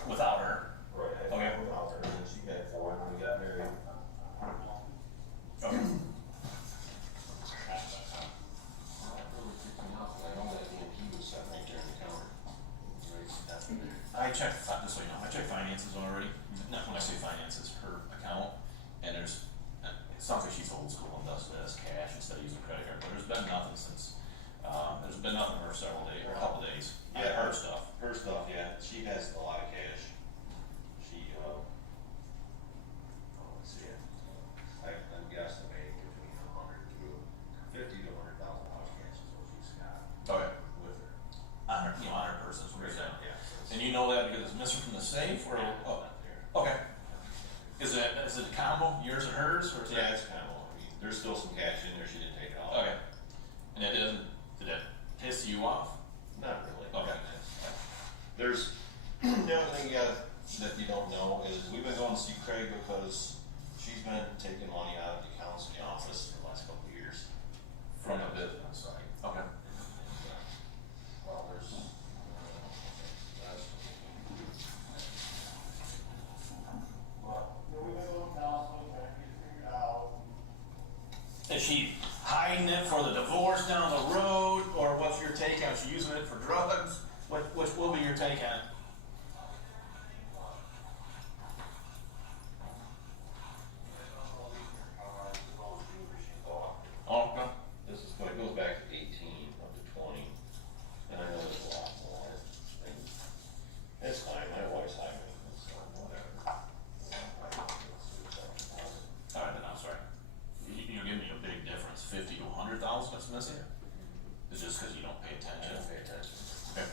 Without her? Right, I Okay. had 4 out there, and then she had 4 when we got married. Okay. That really freaked me out, 'cause I know that EMP was sitting right there on the counter. Right, that's what it is. I checked, just so you know, I checked finances already. Not when I say finances, her account, and it sounds like she's old school and does this cash instead of using credit card, but there's been nothing since, there's been nothing for several days, or a couple days. Yeah. Her stuff. Her stuff, yeah, she has a lot of cash. She, let's see, I'm guesstimating between 100 to 50 to 100,000 cash is what she's got Okay. with her. On her, on her person, is what you're saying. Yeah. so And you know that because it's missing from the safe, or, oh, Not there. okay. Is it a combo, yours and hers, or is Yeah, that? it's kind of, I mean, there's still some cash in there, she didn't take it all. Okay. And it did that piss you off? Not really. Okay. There's, the only thing you gotta that you don't know is, we've been going to see Craig because she's been taking money out of the accounts in the office for the last couple of years. From a business, Right. okay. Well, there's, that's. Well, we've been going counseling, trying to get it figured out. Is she hiding it for the divorce down the road, or what's your take on it? Is she using it for drugs? What will be your take on it? Oh, okay. This is, it goes back to 18 up to 20, and I know there's a lot more. And it's fine, my wife's high maintenance, so whatever. Alright, then I'm sorry. You give me a big difference, 50 to 100,000 that's missing? It's just cause you don't pay I attention. don't pay attention. Okay.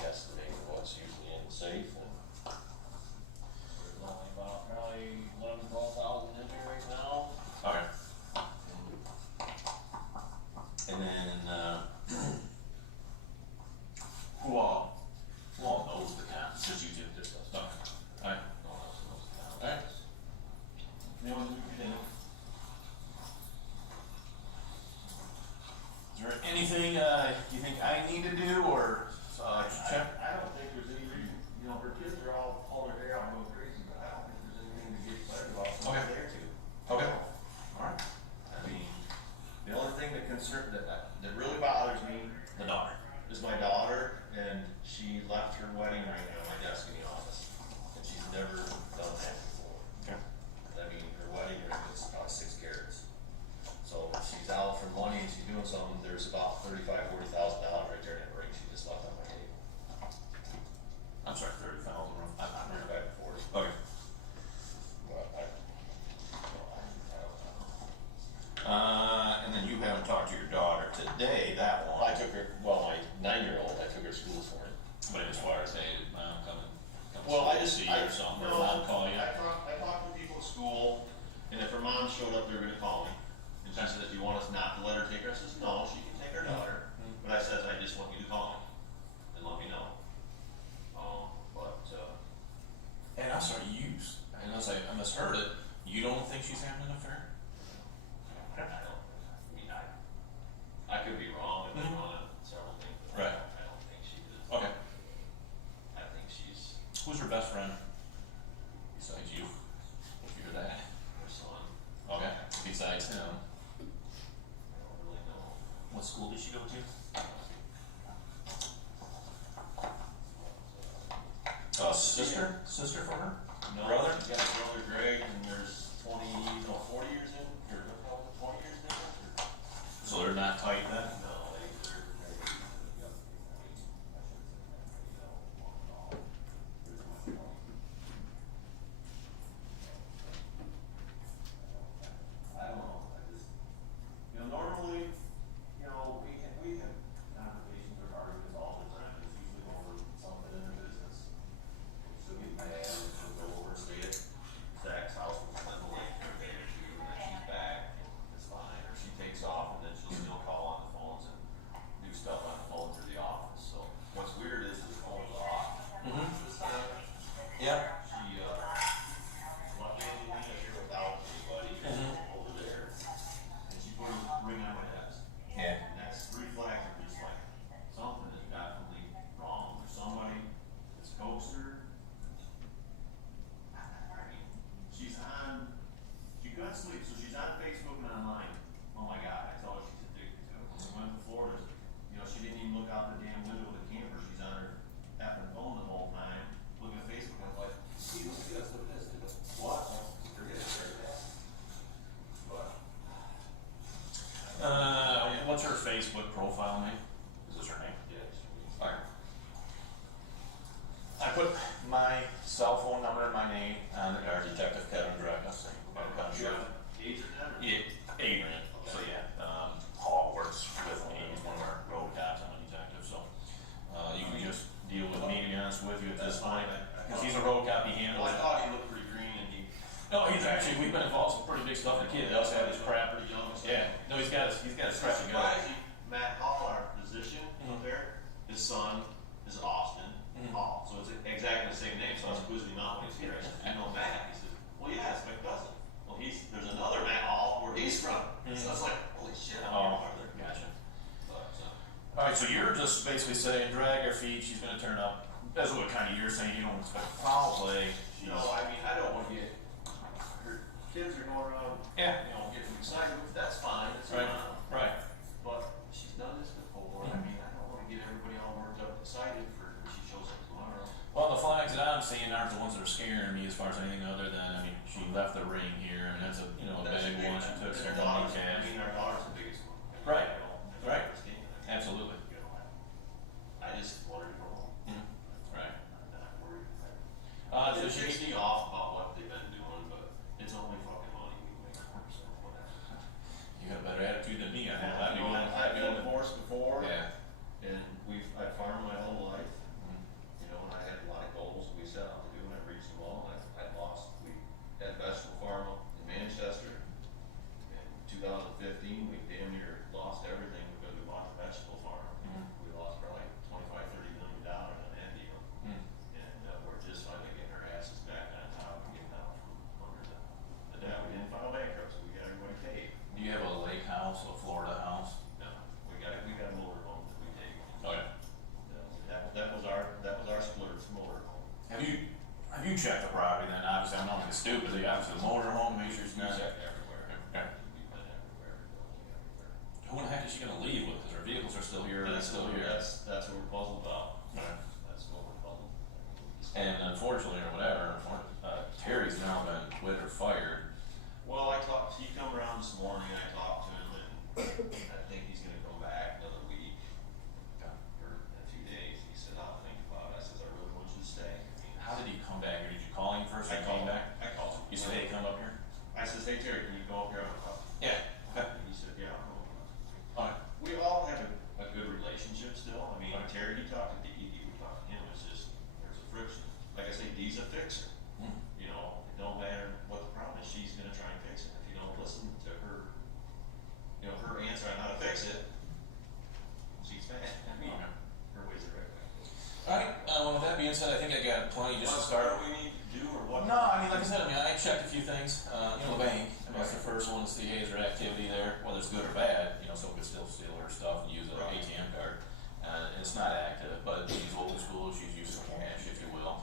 Guesstimate what's usually in the safe, and there's only about probably 11,000-12,000 in there right now. Okay. And then, who all knows the cons? Just you two? Just us. Okay. Alright. No one else knows the count. Alright. Anyone do anything? Is there anything, you think I need to do, or, check? I don't think there's any reason, you know, her kids are all pulling their hair out and going crazy, but I don't think there's anything to get excited about from Okay. there too. Okay. Alright. I mean, the only thing that that really bothers me The daughter. is my daughter, and she left her wedding ring on my desk in the office, and she's never done that before. Okay. I mean, her wedding ring is about 6 carats. So if she's out for money and she's doing something, there's about $35,000-$40,000 right there in that ring she just left on my table. I'm sorry, 30,000. I'm not really. 35 to 40. Okay. But I don't know. And then you haven't talked to your daughter today, that one. I took her, well, my 9-year-old, I took her to school this morning. But as far as, hey, did mom come Well, I just, see you or something, or mom call you? I talked to people at school, and if her mom showed up, they were gonna call me. And she said, if you want us not to let her take her, I says, no, she can take her daughter. But I said, I just want you to call me and let me know. And I'm sorry, unless I misheard it, you don't think she's having an affair? I could be wrong, I've been Mhm. wrong on several things, but Right. I don't think she is. Okay. I think she's Who's her best friend? Besides you? If you're that. her son. Okay. Besides him. I don't really know. What school did she go to? Sister for her? No, Brother? she's got a brother Greg, and there's 40 years in, or 20 years in. So they're not tight then? No, they're I don't know, normally, we have conversations or arguments all the time, it's usually over something in the business. She'll get mad, and she'll go over and say it, Zach's house was in the lake for a day or two, and then she's back, it's fine, or she takes off, and then she'll still call on the phones and do stuff on the phone through the office, so what's weird is the phone's off. Mm-hmm. This time, Yeah. she, left anything here without anybody over there, and she put a ring on my desk. Yeah. And that's 3 flags are just like, something is definitely wrong, there's somebody that's coaxed her. I mean, she couldn't sleep, so she's on Facebook and online. Oh my God, I tell her she's addicted to it. When we went to Florida, she didn't even look out the damn window of the camper, she's on her effing phone the whole time, looking at Facebook, and I was like, see, look at this, look at this, look at this. What? Forget it, right there. But, What's her Facebook profile name? Is this her name? yeah, she- Alright. I put my cell phone number and my name on our detective Kevin Dragos. You have Adrian or? Yeah, Adrian. So yeah, Paul works with me. He's one of our road cops. I'm a detective, so you can just deal with me. To be honest with you at this point, because he's a road cop. He Well, handles. I thought he looked pretty green and he. No, he's actually. We've been involved in some pretty big stuff. The kid does have his crap. Pretty young. Yeah. No, he's got his crap to go. Surprised he, Matt Hall, our physician up there, his son is Austin Mhm. Hall, so it's exactly the same name, so I was quizzing him out. feet, she's gonna turn up. That's what kind of you're saying, you don't expect foul play. She's, No, I mean, I don't wanna get, her kids are going around, Yeah. you know, getting excited, that's fine, that's Right, fine. right. But she's done this before, I mean, I don't wanna get everybody all worked up and excited for when she shows up tomorrow. Well, the flags that I'm seeing aren't the ones that are scaring me as far as anything other than, I mean, she left the ring here, and that's a, you know, a That's big big, one, she took that's her our money daughter's- cash. I mean, our daughter's the biggest one. Right, You know, that's right. our first game. Absolutely. You know, I just wanted to go home. Right. I'm not worried. So It she ticks me off about what they've been doing, but it's only fucking money we make, so whatever. you got a better attitude than me, I have. I'd be You know, willing, I've been divorced before. Yeah. And I farmed my whole life, Mhm. you know, and I had a lot of goals we set out to do, and I reached them all, and I lost. We had a vegetable farm up in Manchester. In 2015, we damn near lost everything because we bought the vegetable farm. Mhm. We lost probably $25–30 million on that deal. Mm. And, we're just finally getting our asses back on top and getting out from under the debt. We didn't file bankruptcy, we got everybody paid. Do you have a lake house, a Florida house? No, we got a motor home that we take. Oh, yeah. That was our splurge motor home. Have you checked the property then? Obviously, I'm not gonna be stupid, you obviously the motor home, make sure it's We not. checked everywhere. Okay. We've been everywhere, everywhere. Who in the heck is she gonna leave with? Cause her vehicles are still here, and it's still here. That's what we're puzzled about. Okay. That's what we're puzzled. And unfortunately, or whatever, Terry's now been quit or fired. Well, he come around this morning, I talked to him, and I think he's gonna come back another week, or in a few days. He said, I'll think about it. I said, I really want you to stay. I mean, How did he come back here? Did you call him first? I Or call called him back? I called him. You said, hey, come up here? I says, hey Terry, can you go up here on the phone? Yeah. Okay. And he said, yeah, I'll come up. Alright. We all have a good relationship still. I mean, Terry, he talked to Dee, we talked to him. It's just, there's a friction. Like I say, Dee's a fixer. Hmm. You know, it don't matter what the problem is, she's gonna try and fix it. If you don't listen to her, you know, her answer on how to fix it, she's mad. I mean, Okay. her way's the right way. Alright, well, with that being said, I think I got plenty just to What start. do we need to do, or what? No, I mean, like I said, I checked a few things, you know, the bank, I mean, that's the first one to see, hey, is there activity there, whether it's good or bad, you know, so we could still steal her stuff and use an Right. ATM card. It's not active, but she's old school, she's used to cash, if you will.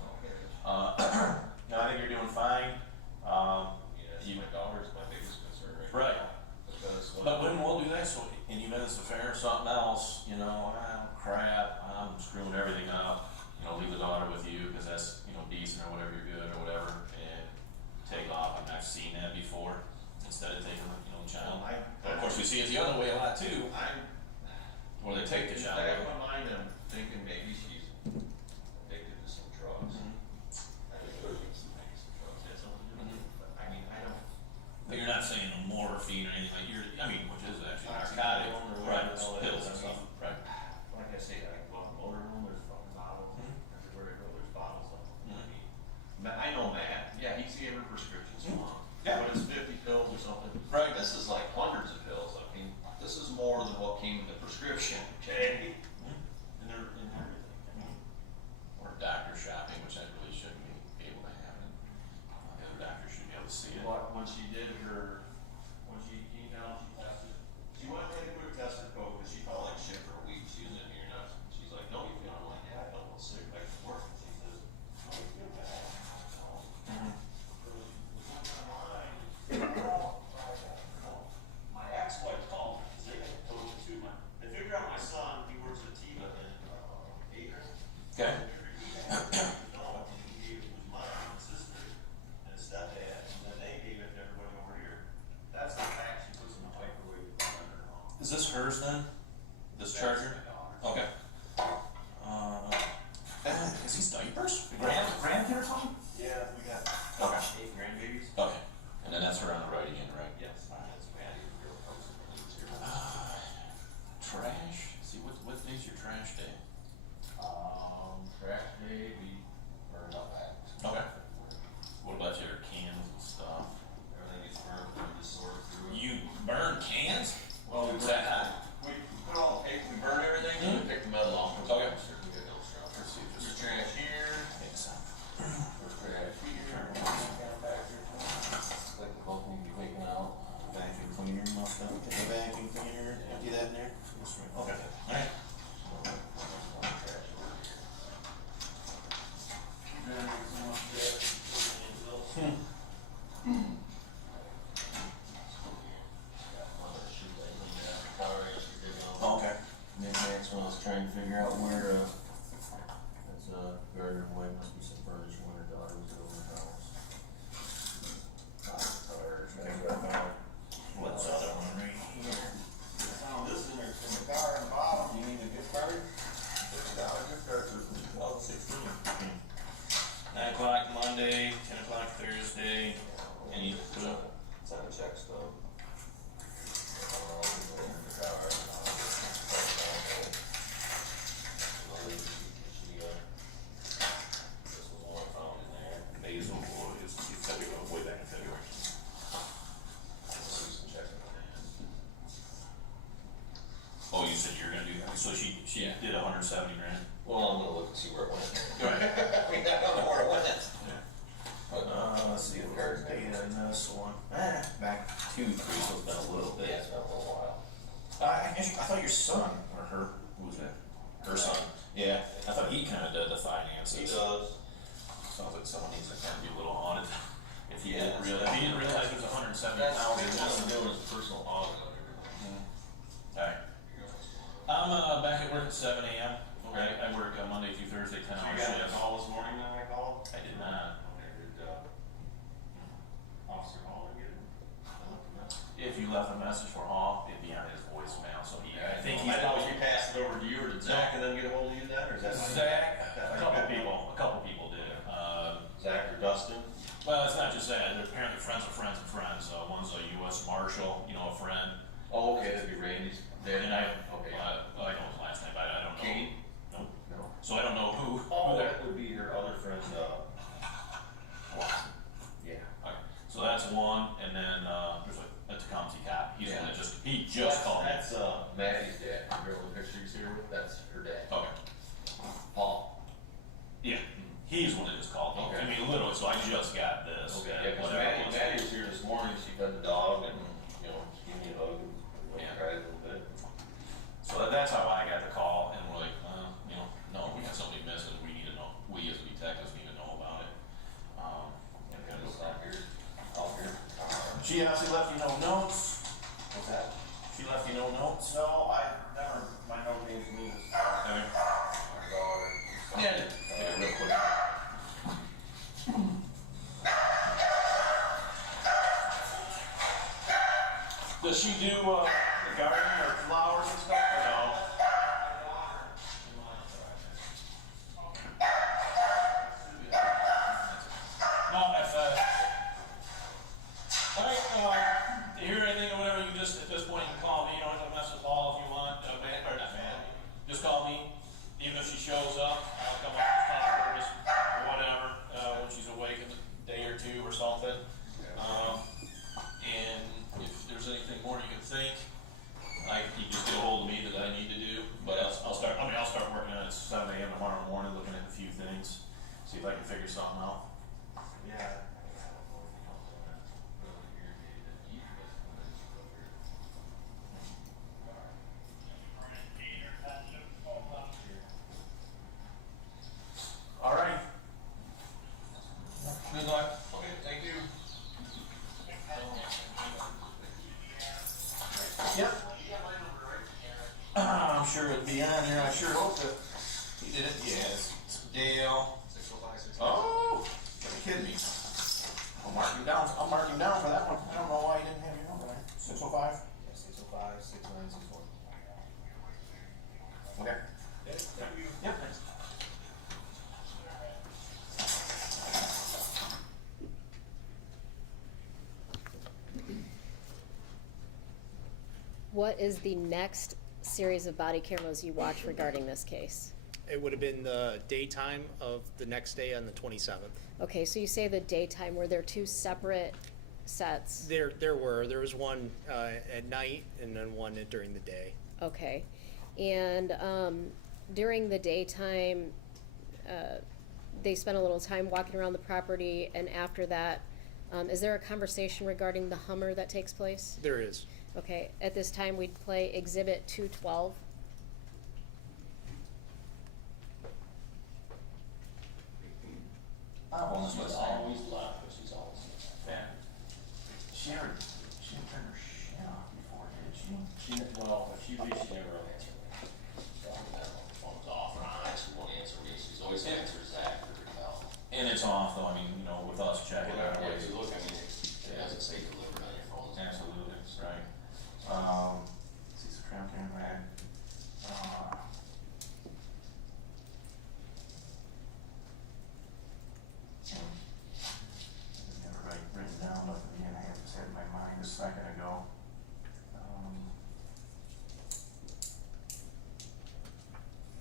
No, I think you're doing fine, Yes, you, my daughter's my biggest concern Right. now. Because but when we'll do that, so in the event it's a fair or something else, you know, crap, I'm screwing everything up, you know, leave the daughter with you, cause that's, you know, decent or whatever, you're good or whatever, and take off, and I've seen that before, instead of taking, you know, the child. But of course, we see it the other way a lot too, where they take the in child. the back of my mind, I'm thinking maybe she's addicted to some drugs. if he didn't realize it was $170,000. That's doing his personal audit. Okay. I'm back at work at 7 a.m. Okay, I work Monday through Thursday, 10 hour shifts. You got a call this morning that I called? I did not. Did, Officer Hall get it? If you left a message for Hall, it'd be on his voicemail, so I think I know you passed it over to you, or did Zach and then get a hold of you then, or is that? Zach, a couple people did. Zach or Dustin? Well, it's not just that, they're apparently friends of friends of friends. One's a U.S. Marshal, a friend. Oh, okay, that'd be Randy's. And I don't Okay. know his last name, but I don't know. Kate? Nope. No. So I don't know who That would be your other friend, yeah. Okay, so that's one, and then, there's a Tecumseh cop, he just called me. That's, Maddie's dad, remember the picture he's here with, that's her dad. Okay, Paul. yeah, he's the one that just called me, Okay. I mean, literally, so I just got this. Okay, and yeah, cause whatever it was. Maddie was here this morning, she fed the dog and, just gave me a hug and Yeah. cried a little bit. So that's how I got the call, and we're like, no, we got somebody missing, we need to know, we as detectives need to know about it. And And it's not here, out here. she obviously left you no notes, What's that? she left you no notes. No, I never, my note came to me this. Okay. Yeah, take it real quick. Does she do, the garden or flowers and stuff, or no? No, if, you hear anything or whatever, you just, at this point, you can call me, you don't have to mess with Paul if you want, or not man, just call me, even if she shows up, I'll come up and talk to her, just, or whatever, when she's awake in a day or two or something. And if there's anything more you can think, you just get a hold of me that I need to do, but I'll start working on it at 7 a.m. tomorrow morning, looking at a few things, see if I can figure something out. Yeah. All right. Good luck. Okay, thank you. Yep. I'm sure it'd be on here. I sure hope that he did it. Yes. Dale. 605, Oh, you're kidding me. I'll mark you down. I'll mark you down for that one. I don't know why you didn't have your number there. 605. 605, 6964. Okay. Thank you. Yep. Thanks. What is the next series of body cameras you watch regarding this case? It would have been the daytime of the next day on the 27th. Okay, so you say the daytime, were there two separate sets? There was one at night and then one during the day. Okay, and during the daytime, they spent a little time walking around the property, and after that, is there a conversation regarding the Hummer that takes place? There is. Okay, at this time, we'd play Exhibit 212. She's always left, but she's always left. Yeah. She didn't turn her shit off before, did she? She never will answer me. So, I don't know if the phone's off or on, she won't answer me, she's always answers Zach or Val. And it's off though, I mean, with us checking it out. Yeah, if you look, I mean, it doesn't say delivered on your phone. Absolutely, that's right. See some tram camera. Never written down, but again, I had this in my mind a second ago.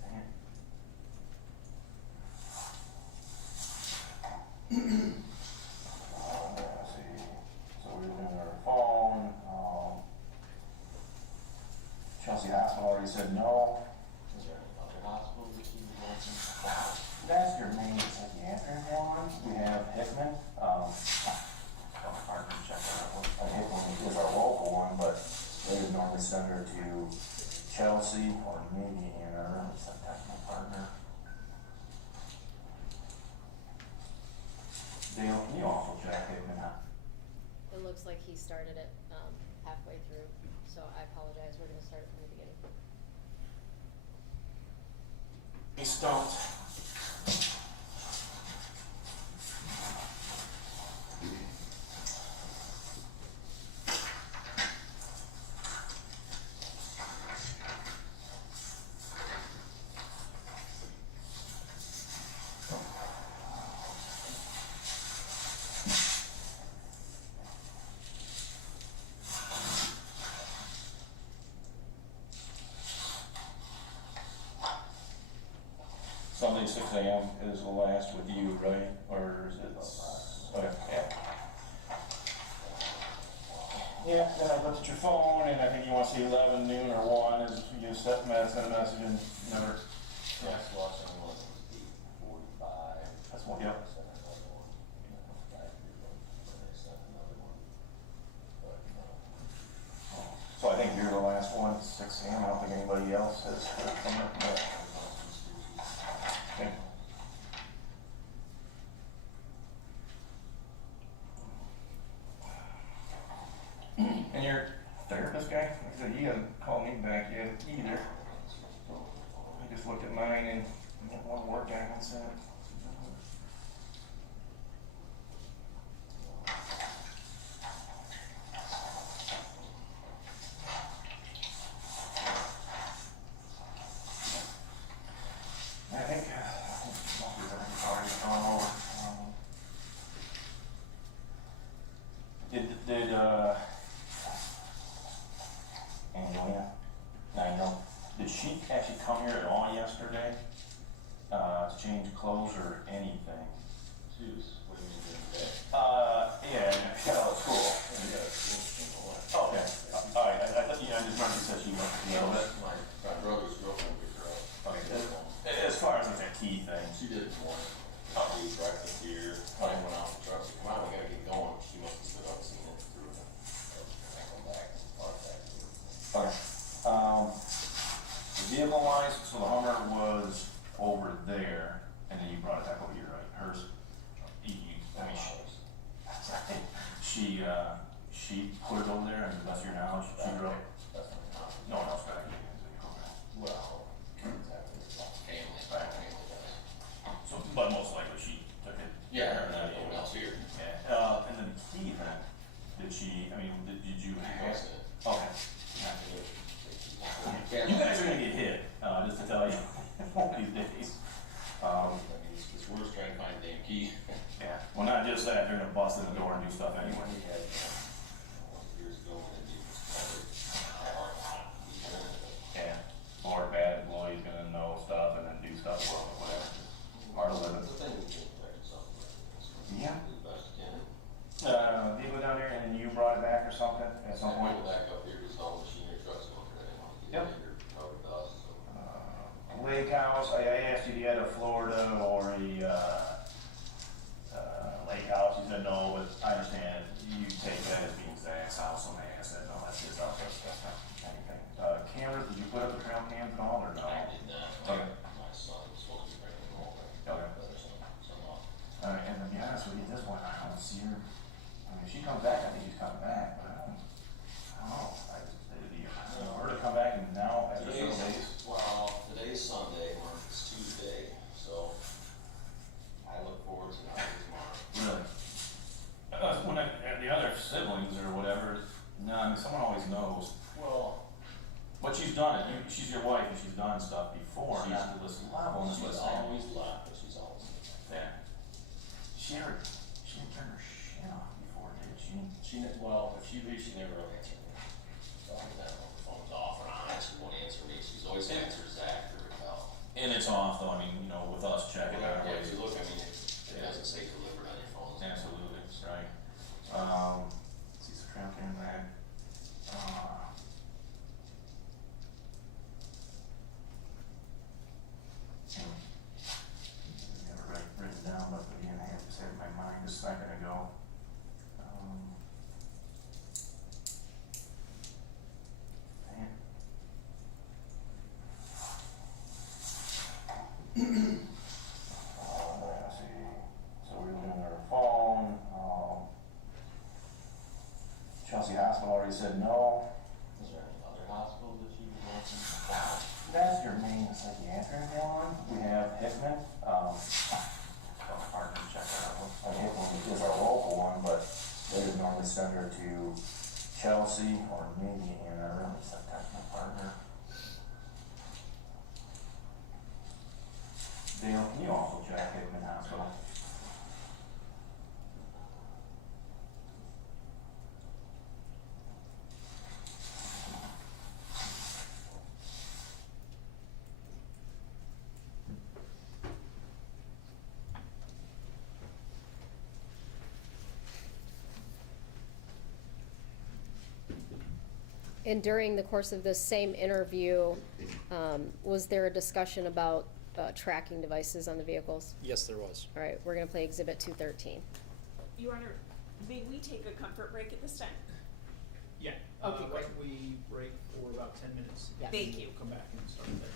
Dang it. Let's see, so we're doing our phone, Chelsea Hospital already said no. Is there any other hospital we can go to? That's your main psychiatric one. We have Hickman, partner, check that one. Hickman is our local one, but they would normally send her to Chelsea or maybe Ann Arbor, that's my partner. Dale, can you also check Hickman he started it, halfway through, so I apologize, we're gonna start it from the beginning. Be stumped. Sunday, 6 a.m. is the last with you, right? Or is it? Okay, yeah. Yeah, then I looked at your phone and I think you want to see 11, noon, or 1 is you sent a message and never. Yeah, watching was 8:45. That's one, yep. So I think you're the last one, 6 a.m. I don't think anybody else has come up. Okay. And your therapist guy, like I said, he hasn't called me back yet either. I just looked at mine and one work I haven't sent. I think everything's already gone over. Did Angelina, I know, did she actually come here at all yesterday, to change clothes or anything? Juice, what do you mean during the day? Yeah, school. Okay, alright, I thought, I just remember you said she went to the other bit. My brother's girlfriend picked her up. Okay, as far as like that key thing. She did it this morning. He was breakfast here. I went out with the truck. She said, come on, we gotta get going. She must have stood up and seen it through. I come back, contact her. Okay. Vehicle wise, so the Hummer was over there, and then you brought it back over here, right? Hers, I mean, she put it over there, and that's your knowledge, she drove? That's my mom. No one else back here. Well, family, family does. So, but most likely she took it. Yeah, and then anyone else here. Yeah, and then the key then, did you? That's it. Okay. You guys are gonna get hit, just to tell you, one of these days. It's worse trying to find the damn key. Yeah, well, not just that, they're gonna bust in the door and do stuff anyway. We had, years ago when it was covered. Yeah, or a bad employee's gonna know stuff and then do stuff, or whatever. Hard to live That's the in. thing, we can protect something like this. Yeah. Do the best you can. Vehicle down there, and then you brought it back or something at some I point? went back up here, because all the machinery trucks going for that. Yep. Covered dust, so. Lake house, I asked you if you had a Florida or a, lake house, you said no, but I understand, you take that as being Zach's house, and I said, no, that's his house, that's not anything. Cameras, did you put up the trail cams and all, or no? I did not. Okay. My son was supposed to be bringing them over. Okay. But there's some off. And to be honest with you, this one, I don't see her, I mean, if she comes back, I think she's coming back, but I don't know, I just, her to come back and now, after several days. Well, today's Sunday, or it's Tuesday, so I look forward to not tomorrow. Really? When the other siblings or whatever, no, I mean, someone always knows. Well, But she's done it, she's your wife and she's done stuff before, She's- not to this level, and this she's was. always left, but she's always. Yeah. She didn't turn her shit off before, did she? Well, if she leaves, she never will answer me. So I don't know if the phone's off or on, she won't answer me, she's always answered Zach or Raquel. And it's off though, I mean, with us checking Yeah, out. if you look, I mean, it doesn't say delivered on your phone. Absolutely, right. Let's see, some trail cam back. Never written down, but again, I just had it in my mind a second ago. Man. Let's see, so we're looking at our phone, hospital already said no. Is there any other hospitals that you would want to? That's your main psychiatric one. We have Hickman, partner check that out. Hickman is our local one, but they would normally send her to Chelsea or maybe Ann Arbor, it's a technical partner. Dale, can you also check Hickman Hospital? And during the course of this same interview, was there a discussion about tracking devices on the vehicles? Yes, there was. All right, we're gonna play Exhibit 213. Your Honor, may we take a comfort break at this time? Yeah. Okay, Why great. don't we break for about 10 minutes? Yeah. Thank and you. We'll come back and start there.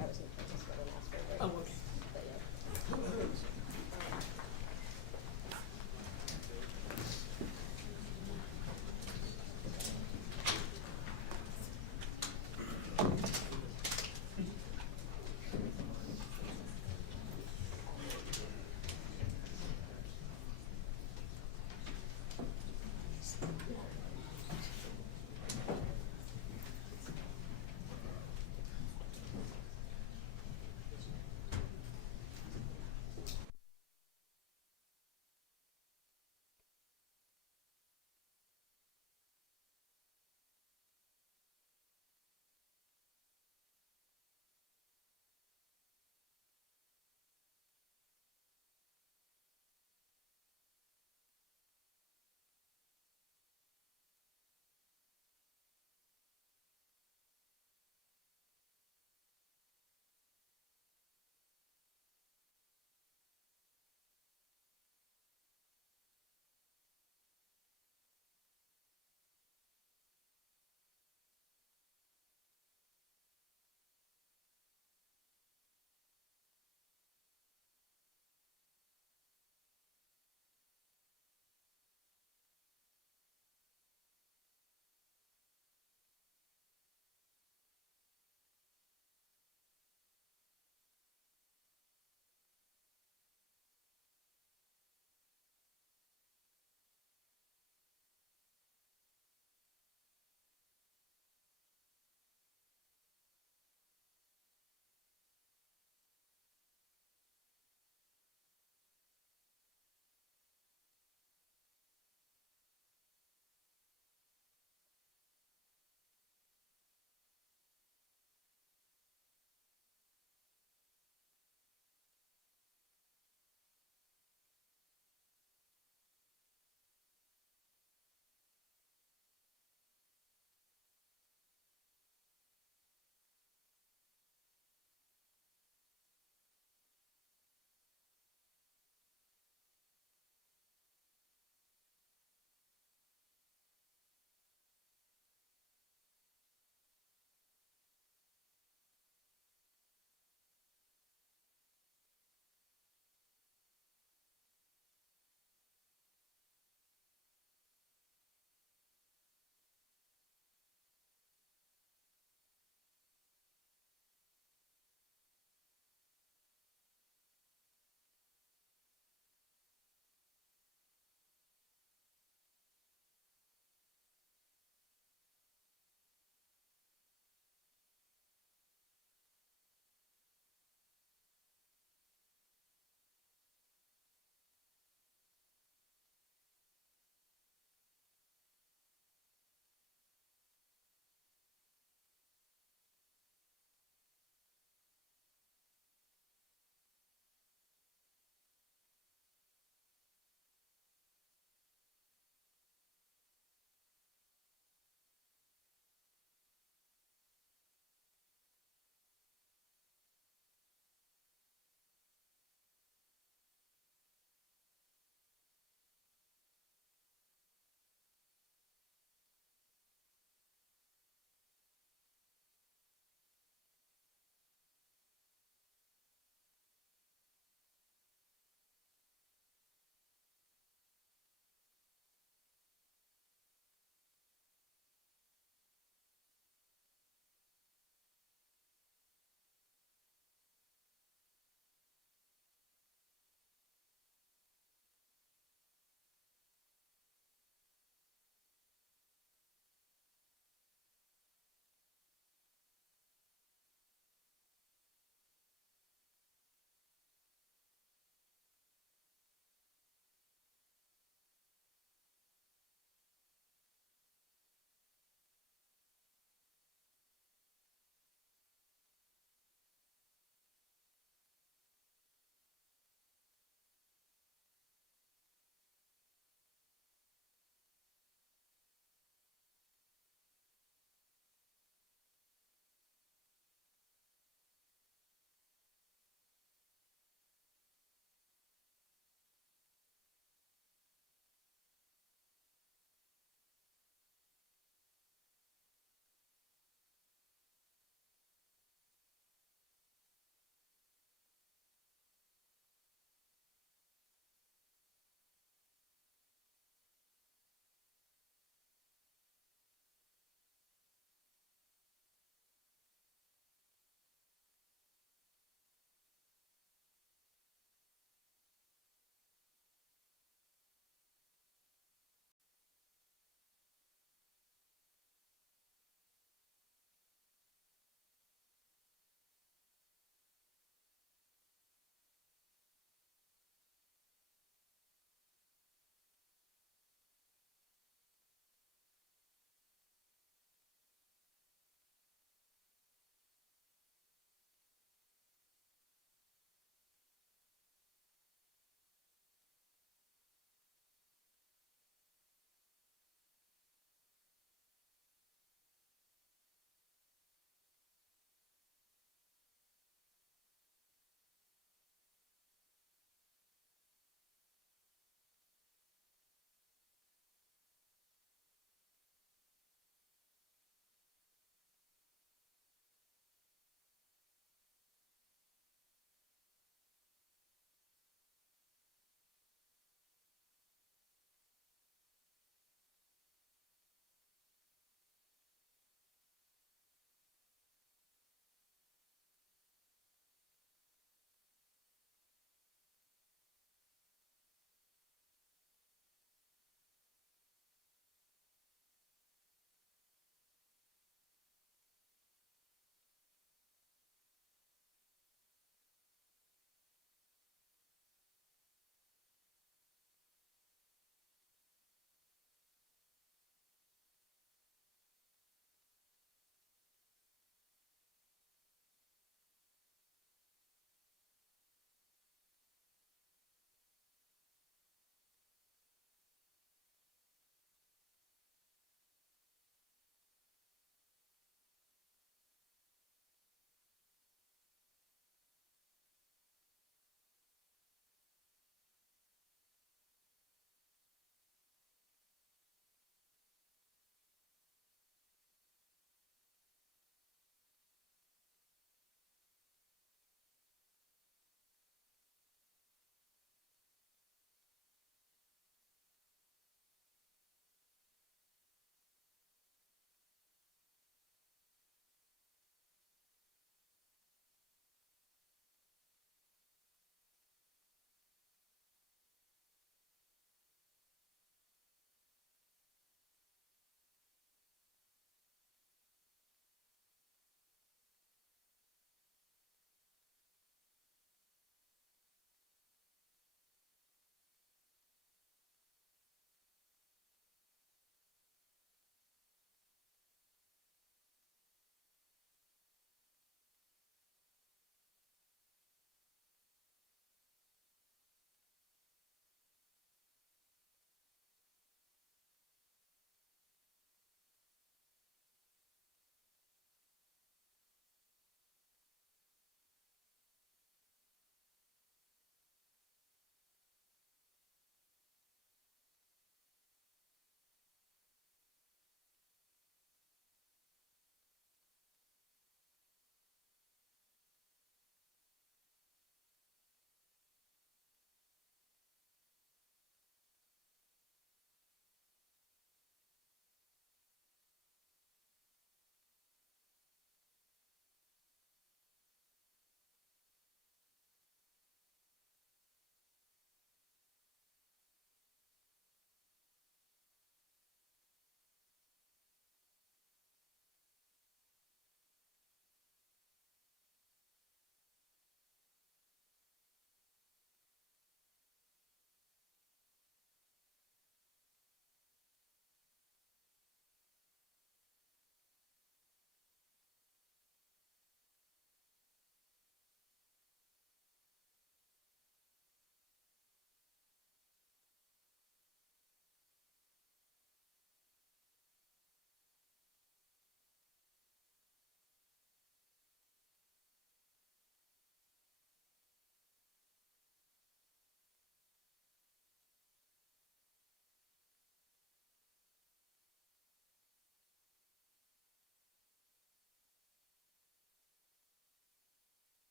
I was gonna put this one and ask for a break. Oh, okay. But yeah.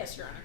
Yes, Your Honor.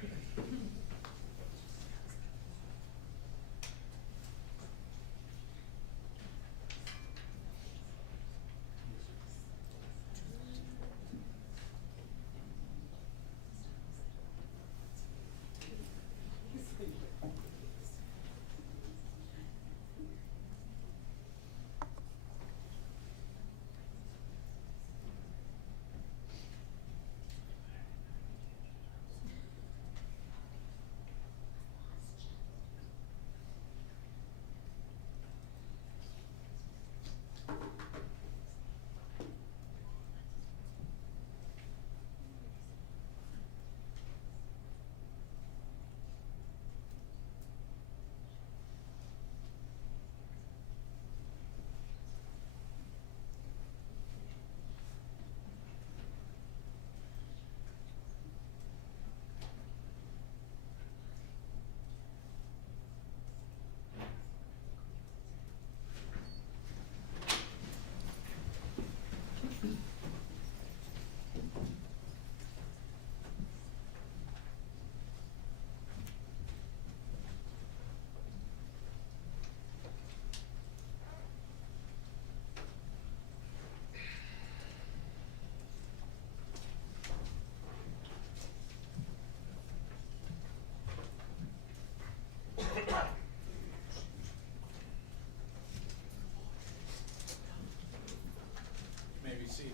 Maybe see.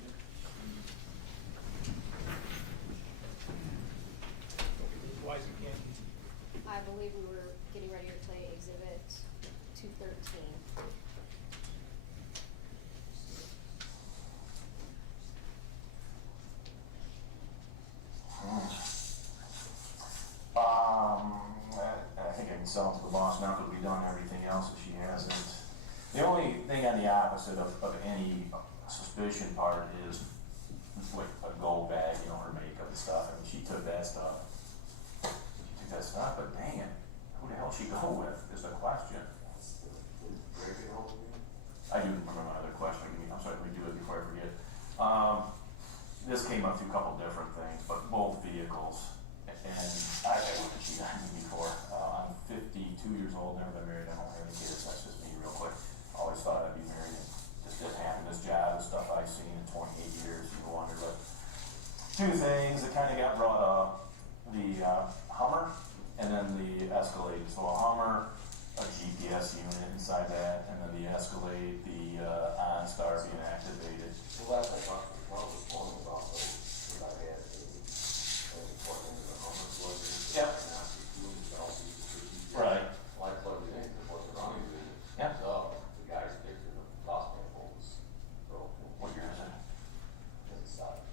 Why is it can't? I believe we were getting ready to play exhibit 213. I think I can sell it to the boss now because we've done everything else that she hasn't. The only thing on the opposite of any suspicion part is like a gold bag, you know, her makeup and stuff. I mean, she took that stuff. But dang it, who the hell she go with is the question. I do remember my other question. I'm sorry, let me do it before I forget. This came up through a couple different things, but both vehicles. And I looked at she got me before. I'm 52 years old, never been married, I don't have any kids. That's just me real quick. Always thought I'd be married. Just didn't happen. This job, the stuff I've seen in 28 years, you wonder. But two things that kind of got brought up. The Hummer and then the Escalade. So a Hummer, a GPS unit inside that, and then the Escalade, the OnStar being activated. The last I talked to the girl this morning about those, because I had a plug into the Hummer plug in. Yep. And asked if you and Chelsea for GPS. Right. Well, I plugged it in, because what's running with it. Yep. So, the guy's picture of the toss manifold was broken. What year is it? Doesn't stop.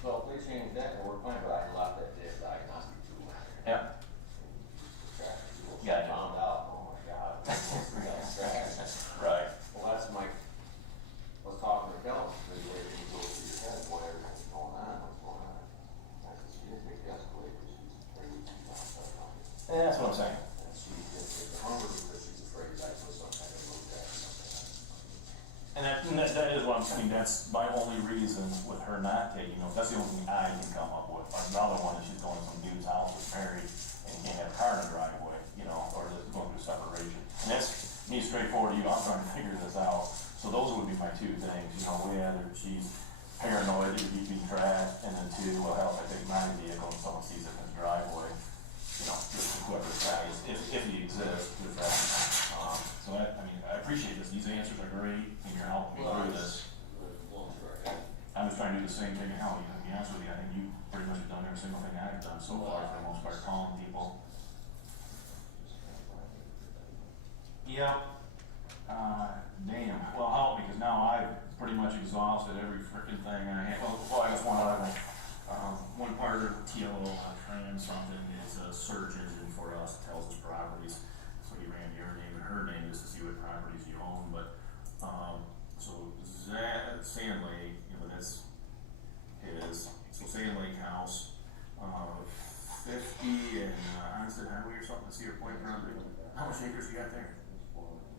So if they changed that, and we're fine, but I left that dead diagnostic tool. Yep. Yeah, I found out, oh my God. We got scratched. Right. Well, that's my, I was talking to Kelly, because the way you go through your head, what everything's going on, what's going on. I said, she didn't take the escalator, she's afraid she's not stuck on it. Yeah, that's what I'm saying. And she didn't take the Hummer because she's afraid I put some kind of road there or something. And that is what I'm saying, that's my only reason with her not taking, you know, that's the only thing I can come up with. Another one is she's going to some dude's house with Mary, and you can't have a car in the driveway, you know, or going through separation. And that's me straightforward to you, I'm trying to figure this out. So those would be my two things, you know, whether she's paranoid that you're being tracked, and then two, well, hell, if I take my vehicle and someone sees it in his driveway, you know, whoever the guy is, if he exists, who's that. So I mean, I appreciate this, these answers are great, and you're helping me through this. I'm just trying to do the same thing at home, to be honest with you, I think you pretty much have done every single thing I've done so far, for the most part, calling people. Yep. Damn, well, help me, because now I've pretty much exhausted every frickin' thing I have. Well, I guess one other thing. One part of TLO, Tran something, is a search engine for us, tells us properties. So he ran your name and her name just to see what properties you own, but, so Sand Lake, you know, that's his, so Sand Lake House, 50 and, Onset Highway or something, to Cedar Point property. How much acres you got there?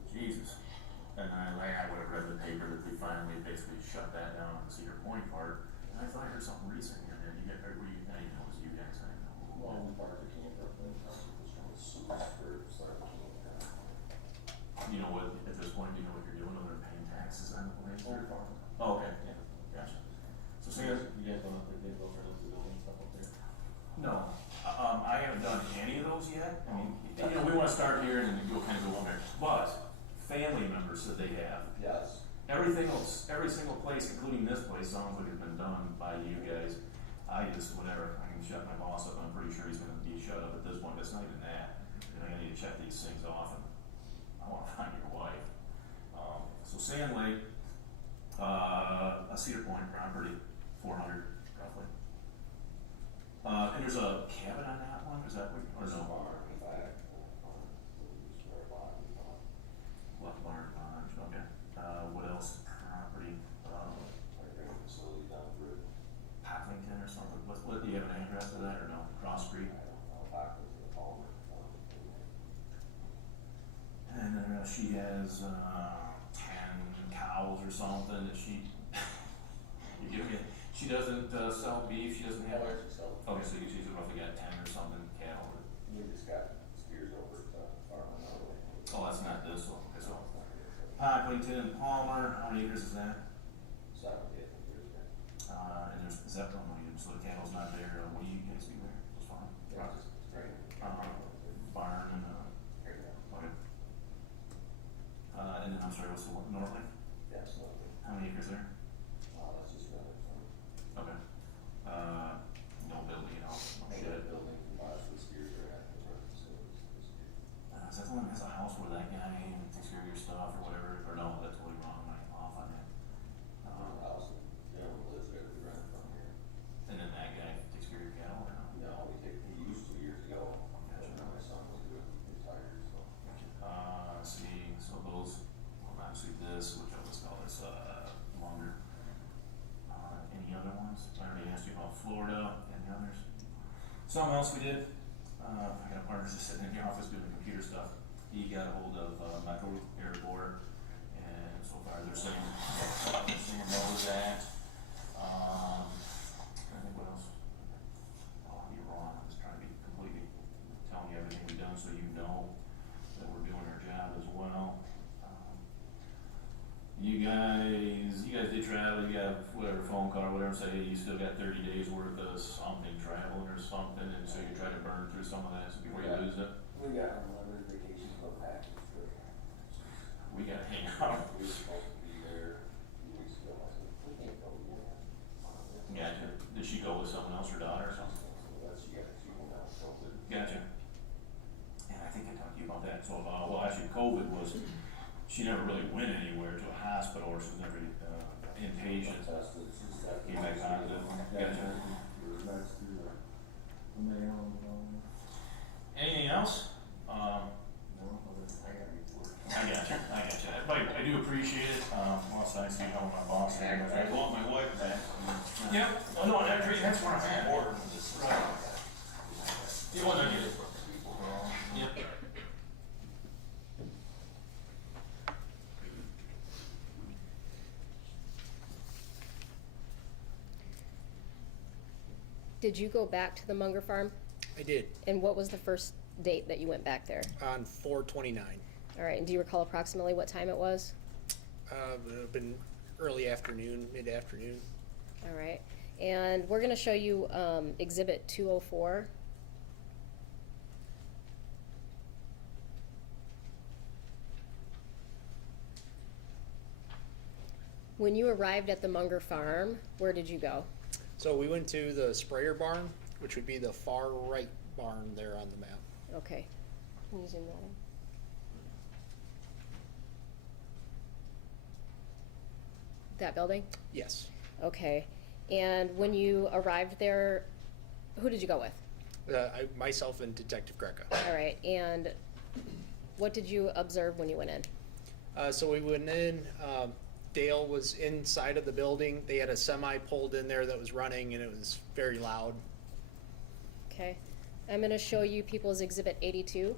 Jesus. And I would have read the paper that they finally basically shut that down on the Cedar Point part. And I thought I heard something recent here, man. You get, what do you think? It was you guys. wanna start here and then go kind of go on there, but family members that they have, Yes. everything else, every single place, including this place, sounds like it's been done by you guys. I just, whatever, I can shut my boss up, I'm pretty sure he's gonna be shut up at this point, but it's not even that. You know, I need to check these things off, and I wanna find your wife. So Sand Lake, a Cedar Point property, 400 roughly. And there's a cabin on that one, is that what, or no? Barn, in fact. Left barn, okay. What else? Property, Facility down the road. Pocklington or something, what, do you have an address for that, or no? Cross Street? Back to the Palmer. And then she has 10 cows or something that she, you give me, she doesn't sell beef, she doesn't have. Okay, so she's roughly got 10 or something cattle. We just got steers over to farm and all. Oh, that's not this one, okay, so. Pocklington, Palmer, how many acres is that? 70, I think it is. And there's, is that, oh, no, so the cattle's not there, what do you guys do there? It's fine. Yeah, it's great. Barn and, okay. And then, I'm sorry, what's the one, North Lake? Absolutely. How many acres there? That's just another farm. Okay. No building at all, no shed. Building, last the steers are at, the facilities. Is that the one that has a house where that guy takes care of your stuff or whatever, or no, that's totally wrong, I'm off on that. House, you know, lives there, we rent it from here. And then that guy takes care of your cattle or no? No, he used to years ago, Gotcha. my son was doing, retired, so. Let's see, so those, well, obviously this, which I'll just call this, lumber. Any other ones? I already asked you about Florida, any others? Something else we did, I got a partner just sitting in the office doing computer stuff. He got a hold of, Metro Air Board, and so far they're saying no to that. I think what else? Oh, you're wrong, I'm just trying to be completely, telling you everything we've done so you know that we're doing our job as well. You guys did travel, you got whatever phone call or whatever, say you still got 30 days worth of something traveling or something, and so you try to burn through some of that before you lose it. We got unlimited vacation club package for. We gotta hang out. We were supposed to be there a few weeks ago, I said, we can't go yet. Gotcha. Did she go with someone else, her daughter or something? So that's, she went out, COVID. Gotcha. And I think I talked to you about that, so, well, actually, COVID was, she never really went anywhere to a hospital, or she was never, inpatient. Tested, she's got. Came back positive. Gotcha. That's through the mail, Anything else? no, I gotta be to work. I gotcha. But I do appreciate it, well, it's nice to be home with my boss, and I want my wife back. Yep, oh, no, that's where I'm at. Right. You want to get it? Yep. Did you go back to the Munger farm? I did, And what was the first date that you went back there? on 4/29. All right, and do you recall approximately what time it was? It had been early afternoon, mid-afternoon. All right, and we're gonna show you, exhibit 204. When you arrived at the Munger farm, where did you go? So we went to the sprayer barn, which would be the far right barn there on the map. Okay, can you zoom that in? That building? Yes. Okay, and when you arrived there, who did you go with? Myself and Detective Greca. All right, and what did you observe when you went in? So we went in, Dale was inside of the building. They had a semi pulled in there that was running, and it was very loud. Okay, I'm gonna show you People's Exhibit 82.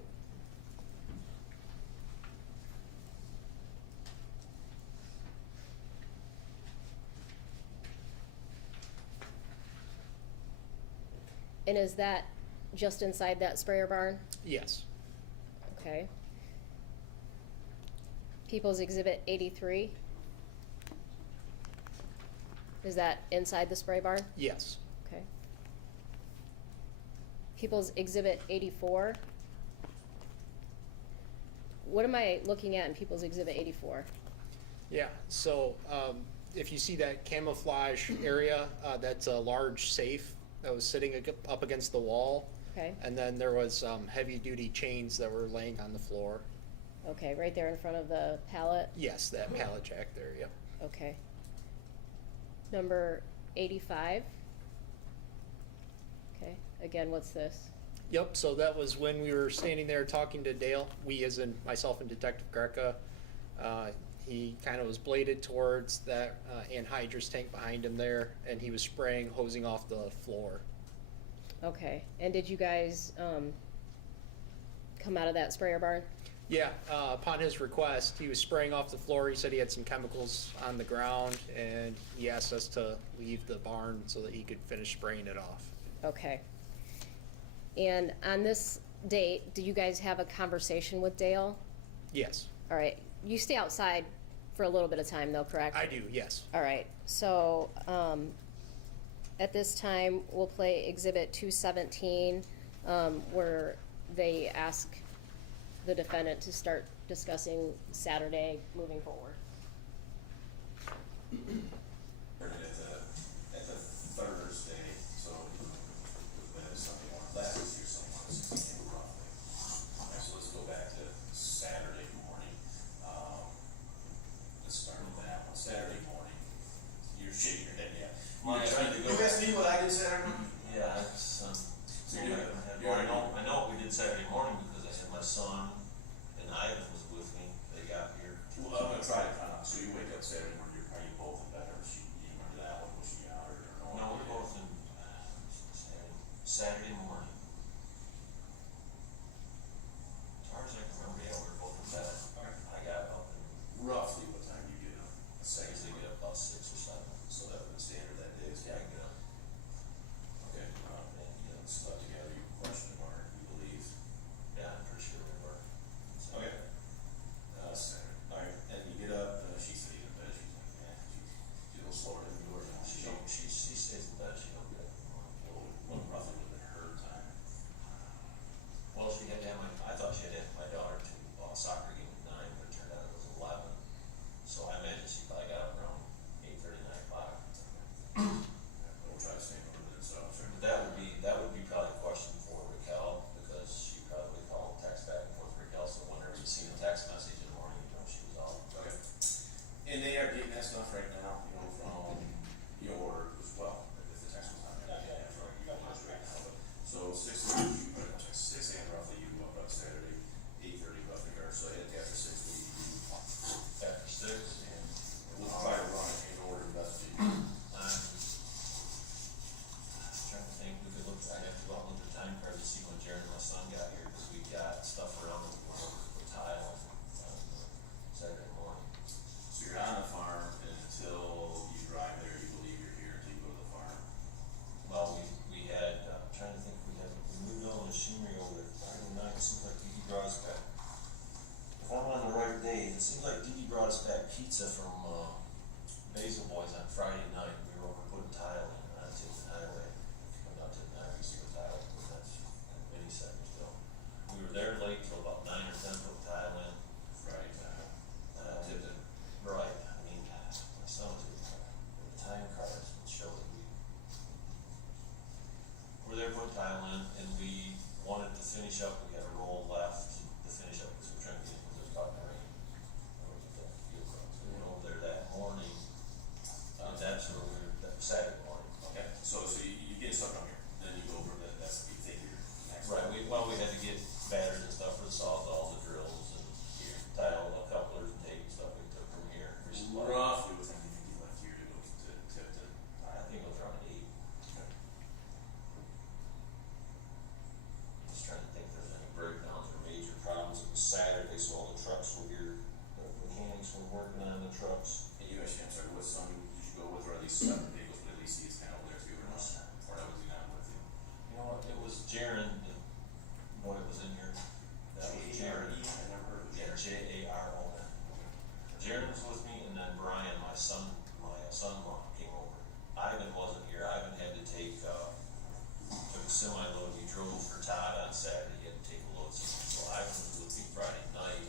And is that just inside that sprayer barn? Yes. Okay. People's Exhibit 83. Is that inside the spray barn? Yes. Okay. People's Exhibit 84. what am I looking at in People's Exhibit 84? Yeah, so, if you see that camouflage area, that's a large safe that was sitting up against the wall. Okay, And then there was, heavy-duty chains that were laying on the floor. okay, right there in front of the pallet? Yes, that pallet jack there, yep. Okay. Number 85? Okay, again, what's this? Yep, so that was when we were standing there talking to Dale, we as in myself and Detective Greca. He kind of was bladed towards that anhydrous tank behind him there, and he was spraying, hosing off the floor. Okay, and did you guys, come out of that sprayer barn? Yeah, upon his request, he was spraying off the floor. He said he had some chemicals on the ground, and he asked us to leave the barn so that he could finish spraying it off. Okay. And on this date, did you guys have a conversation with Dale? Yes, All right, you stay outside for a little bit of time though, correct? I do, yes. All right, so, at this time, we'll play Exhibit 217, where they ask the defendant to start discussing Saturday moving forward. At the Thursday, so when it's something on last year, someone 16 roughly. Alright, so let's go back to Saturday morning. Let's start with that one. Saturday morning. You're shaking your head, yeah. Well, I'm trying to go You guys back. see what I did Saturday morning? Yeah, it's, So you're doing it. well, I know what we did Saturday morning because I said my son and Ivan was with me, they got here. Well, I'm gonna try to find out. So you wake up Saturday morning, are you both in bed, or was she, you remember that one, was she out or no? No, we're both in, Saturday morning. As far as I can remember, yeah, we were both in bed. I got up and Roughly what time do you get up? I usually get up about 6 or 7. So that would be standard that day, so Yeah, I yeah. get up. Okay, and you slept together, you question or you believe. Yeah, I'm pretty sure we were. Okay. Saturday, alright, and you get up, she said you in bed, she's like, yeah, she's a little slower than you were. She stays in bed, she don't get up in the morning. What roughly would have been her time? Well, she had to have I thought she had to have my daughter to a soccer game at 9, but it turned out it was 11. So I imagine she probably got up around 8:30, 9 o'clock. We'll try to stay in order, so I'm sure. But that would be probably a question for Raquel, because she probably called, text back and forth Raquel, so whenever you see the text message in the morning, you know she was out. Okay. And they are getting that stuff right now, you know, from your, as well, if the text was not there. Yeah, from you guys right now, but, so 6 a.m. you, 6 a.m. roughly, you woke up Saturday, 8:30 roughly, or so after 6, After 6, and we'll try to run it in order best to you. I'm trying to think, we could look, I'd have to go out and look at the time card to see when Jared and my son got here, because we got stuff around them, we were over the tile on Saturday morning. So you're on the farm, and until you drive there, you believe you're here until you go to the farm. Well, we had, trying to think, we moved all the machinery over there Friday night, it seems like Dee Dee brought us back. If I'm on the right day, it seems like Dee Dee brought us back pizza from, Basil Boys on Friday night, we were over putting tile in on Tipton Highway. If you come down Tipton Highway, you see the tile, and that's in a mini second still. We were there late till about 9 or 10, put tile in. Friday, Tipton. Right, I mean, my son was, the time cards would show that we were there putting tile in, and we wanted to finish up, we had a roll left to finish up, because we're trying to get, because it was about to rain. And we could get the field ground. So we went over there that morning, and that's where we were, that was Saturday morning. okay, so you get stuff from here, then you go over that, that's, you take your next. Right, we had to get batteries and stuff for the sawzalls, the drills, and tile, couplers, and tape and stuff we took from here. Resupply. Roughly what time do you think you left here to go to Tipton? I think it was around 8. Okay. Just trying to think if there's any breakdowns or major problems. It was Saturday, so all the trucks were here, the mechanics were working on the trucks. And you actually, I'm sorry, what son did you go with, or at least 7 vehicles, but at least he's kind of over there too, or not? Or that was he not with you? You know what, it was Jaren, you know what was in here? That was Jaren. I never heard of it. Yeah, Jaron. Jaren was with me, and then Brian, my son-in-law came over. Ivan wasn't here, Ivan had to took a semi-load, he drove for Todd on Saturday, he had to take a load, so Ivan was with me Friday night,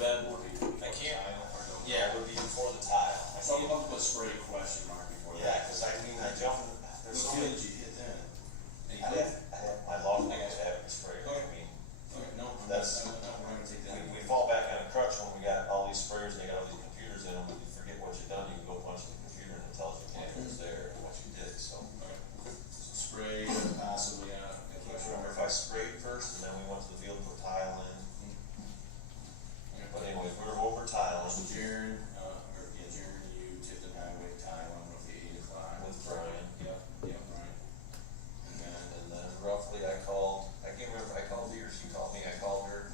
been, I can't, or no? yeah, it would be before the tile. I So I'm can't- gonna put spray question mark before that. Yeah, cause I mean, I jumped, What there's so field many. did you hit then? I have my lawn guys having spray, I mean, Okay, no, That's- we're not gonna take that. we fall back on a crutch when we got all these sprayers and they got all these computers in them, but you forget what you've done, you can go punch the computer and it tells you, okay, it's there, and what you did, so. Okay. So spray possibly on. I can't remember if I sprayed first and then we went to the field and put tile in, but anyways, we were over tiling So Jaren, Jaren, you tipped the highway tile on with the 8 o'clock. with Brian. Yep, right. And then roughly I called, I can't remember if I called you or she called me, I called her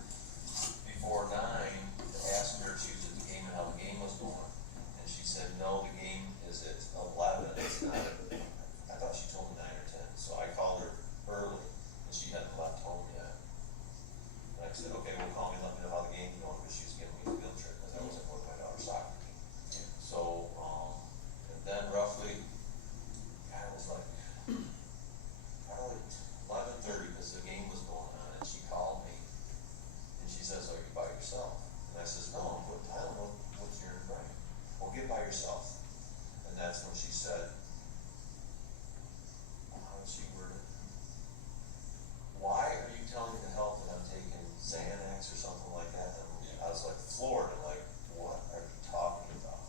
before 9 to ask her if she was at the game and how the game was going. And she said, no, the game is at 11, it's not at, I thought she told me 9 or 10, so I called her early and she hadn't left home yet. And I said, okay, well, call me, let me know how the game's going, because she was giving me a field trip, because I wasn't going to my daughter's soccer team. So, and then roughly, God, it was like, probably 11:30, because the game was going on, and she called me, and she says, are you by yourself? And I says, no, I'm putting tile with your friend. Well, get by yourself. And that's when she said, how did she word it? Why are you telling me to help that I'm taking Xanax or something like that? And I was like floored, and like, what are you talking about?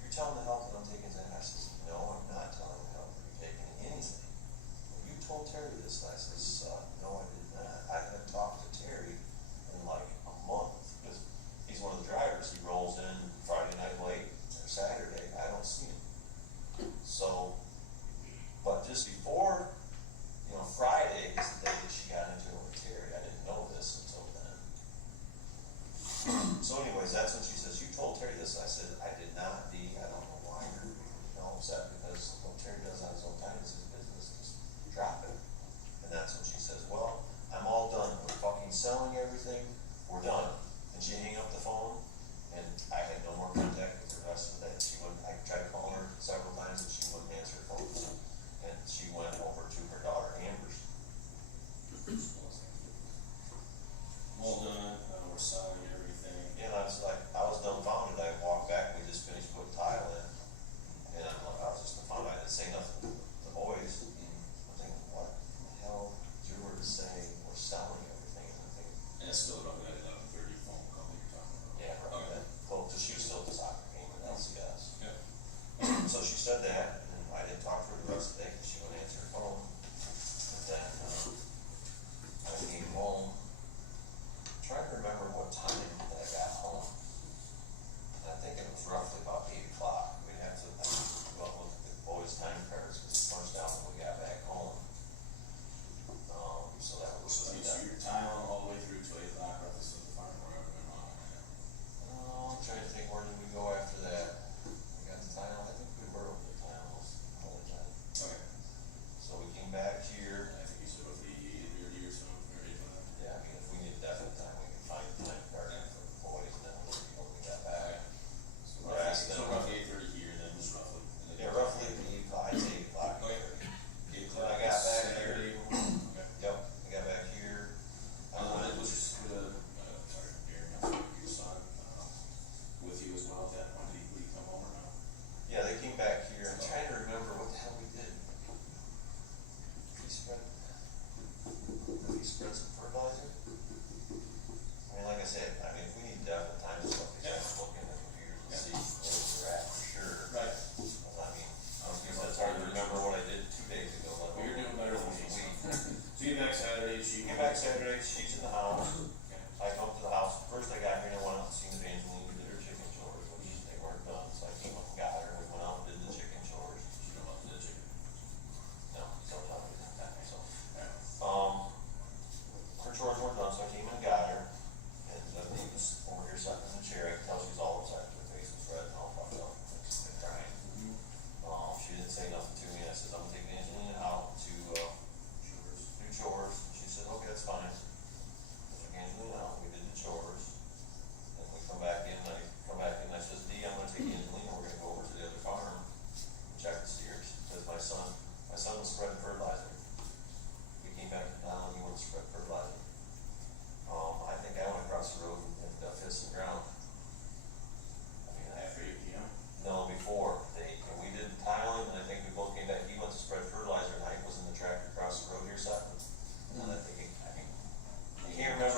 You're telling the help that I'm taking Xanax? I says, no, I'm not telling the help that you're taking anything. Well, you told Terry this, and I says, no, I did not. I haven't talked to Terry in like a month, because he's one of the drivers. He rolls in Friday night late or Saturday, I don't see him. So, but just before, Friday is the day that she got into it with Terry. I didn't know this until then. So anyways, that's when she says, you told Terry this. I said, I did not, Dee. I don't know why you're upset, because what Terry does on his own time is his business. Just drop it. And that's when she says, well, I'm all done. We're fucking selling everything. We're done. And she hung up the phone, and I had no more contact with her the rest of the day. I tried calling her several times, and she wouldn't answer her phone. And she went over to her daughter Amber's. All done, we're selling everything. And I was dumbfounded. I walked back, we just finished putting tile in, and I was just dumbfounded. I didn't say nothing to the boys. I'm thinking, what the hell drew her to say we're selling everything? And I'm thinking, And it's still up at 11:30 phone call you're talking about. yeah, right. Okay. Well, she was still at the soccer game in LCS. Yeah. So she said that, and I didn't talk to her the rest of the day, because she wouldn't answer her phone. And then, I came home, trying to remember what time that I got home. And I think it was roughly about 8 o'clock. We'd have to go out and look at the boys' time cards, because it punched out when we got back home. So that was. So your tile all the way through till 8 o'clock, or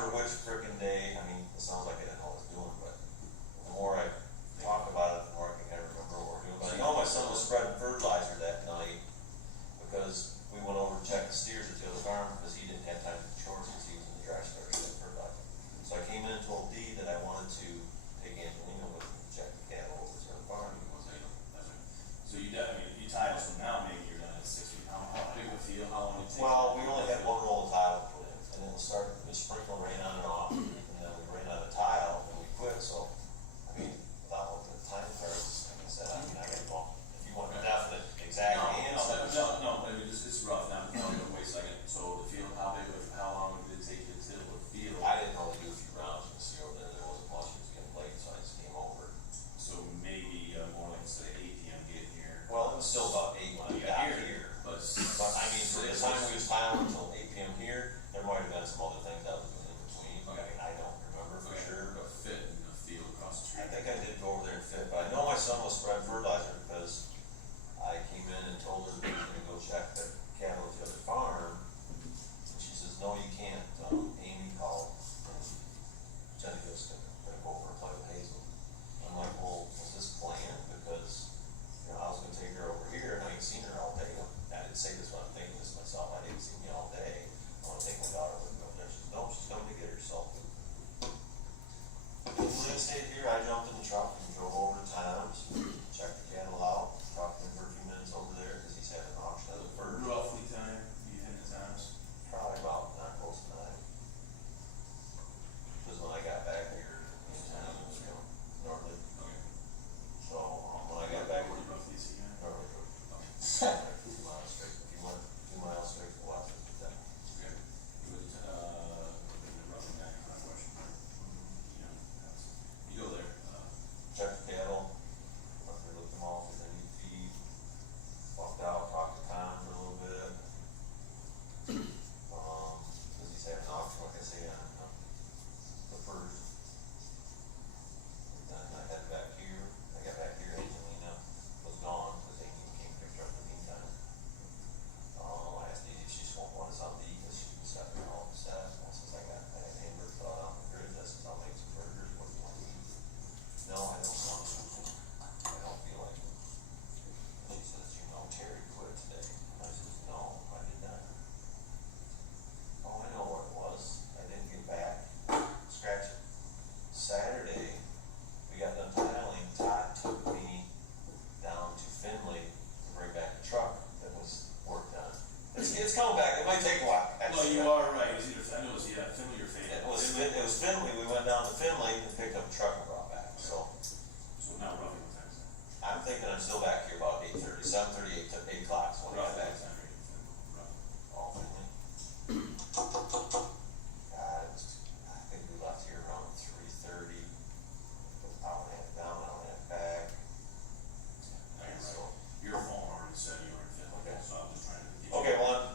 remember which frickin' day, I mean, it sounds like I didn't know what I was doing, but the more I talk about it, the more I can kind of remember what we're doing. But I know my son was spreading fertilizer that night, because we went over to check the steers at the other farm, because he didn't have time to do chores, because he was in the dry store getting fertilizer. So I came in and told Dee that I wanted to take Angelina with me to check the cattle over to the farm. So you definitely, you tile some now, maybe you're done at 6 feet. How big of a field, how long did it take? Well, we only had one roll of tile to put in, and then we started, we sprinkled rain on and off, and then we ran out of tile, and we quit, so, I mean, without looking at the time cards, like I said, I mean, I can, well, if you want a definite exact answer. No, I mean, it's rough now, wait a second, so the field, how long did it take you to till the field? I didn't only do a few rounds, you can see over there, there wasn't much, it was getting late, so I just came over. So maybe, more like say 8 PM getting here. Well, it was still about 8 when we got here, But I mean, for the time we was tiling until 8 PM here, there might have been some other things that was in between, I mean, I don't remember for sure, but fit in the field across the I street. think I did go over there and fit, but I know my son was spreading fertilizer because I came in and told her that we were gonna go check the cattle at the other farm. And she says, no, you can't, Amy called, and Jenny was gonna go over and play with Hazel. I'm like, well, was this planned? Because, you know, I was gonna take her over here, and I ain't seen her all day. I didn't say this, but I'm thinking this myself, I didn't see me all day, I wanna take my daughter with me over there. She says, no, she's coming to get herself. Lynn stayed here, I jumped in the truck and drove over to Tom's, checked the cattle out, talked to him for a few minutes over there, cause he's having an auction of the bird. Roughly time, you hit the times? Probably about not close to 9. Cause when I got back here, it was, you know, northerly, Okay. so, when I got back. Pretty roughly, is he gonna? Northerly. Okay. 2 miles straight, if you went 2 miles straight to the west, then. Okay. It was, roughly that kind of question. You know, you go there, Check the cattle, went there, looked them all, if they need feed, walked out, talked to Tom for a little bit. Cause he's having an auction, like I say, on the first. And then I headed back here, Angelina was gone, cause Amy came and picked her up in the meantime. I asked Dee if she just won't want us on Dee, cause she was got her all upset, and I says, I had hamburger thawed out in the fridge, I says, I'll make some burgers, what do you want to eat? No, I don't want something, I don't feel like it. She says, you know, Terry quit today. I says, no, I did not. Oh, I know what it was, I didn't get back, scratch it. Saturday, we got done tiling, Todd took me down to Finley to bring back the truck that was worked on. It's coming back, it might take a while. well, you are right, it was either, I know it was, yeah, Finley or Fayette. It was Finley, we went down to Finley and picked up the truck and brought back, so. So now roughly what time is it? I'm thinking I'm still back here about 8:30, 7:38 to 8 o'clock, so when I got Roughly back. what time are you, roughly? All Finley. God, it was, I think we left here around 3:30, put the hour and a half down, hour and a half back. Yeah, you're So, right. Your phone already said you were in Finley, Okay. so I'm just trying to. okay, well,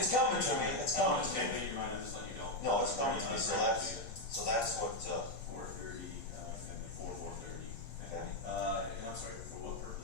it's coming to me, it's coming to me. Your mind, I'm just letting you know. No, it's coming to me, so that's what, 4:30, and then 4:30. Okay. And I'm sorry, for what purpose?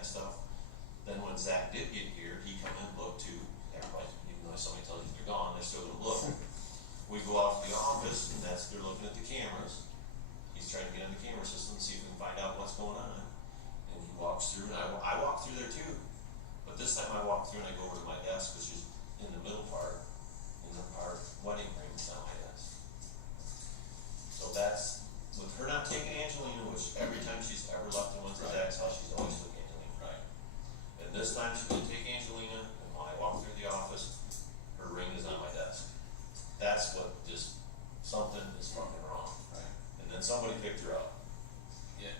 that stuff. Then when Zach did get here, he come in, looked too, everybody, even though somebody tells you they're gone, they're still gonna look. We go out to the office, and they're looking at the cameras. He's trying to get on the camera system and see if we can find out what's going on. And he walks through, and I walk through there too. But this time I walk through and I go over to my desk, which is in the middle part, and our wedding ring is on my desk. So that's, with her not taking Angelina, which every time she's ever left and went to Zach's house, she's always took Angelina. Right. And this time she didn't take Angelina, and when I walk through the office, her ring is on my desk. That's what something is fucking wrong. Right. And then somebody picked her up. Yeah.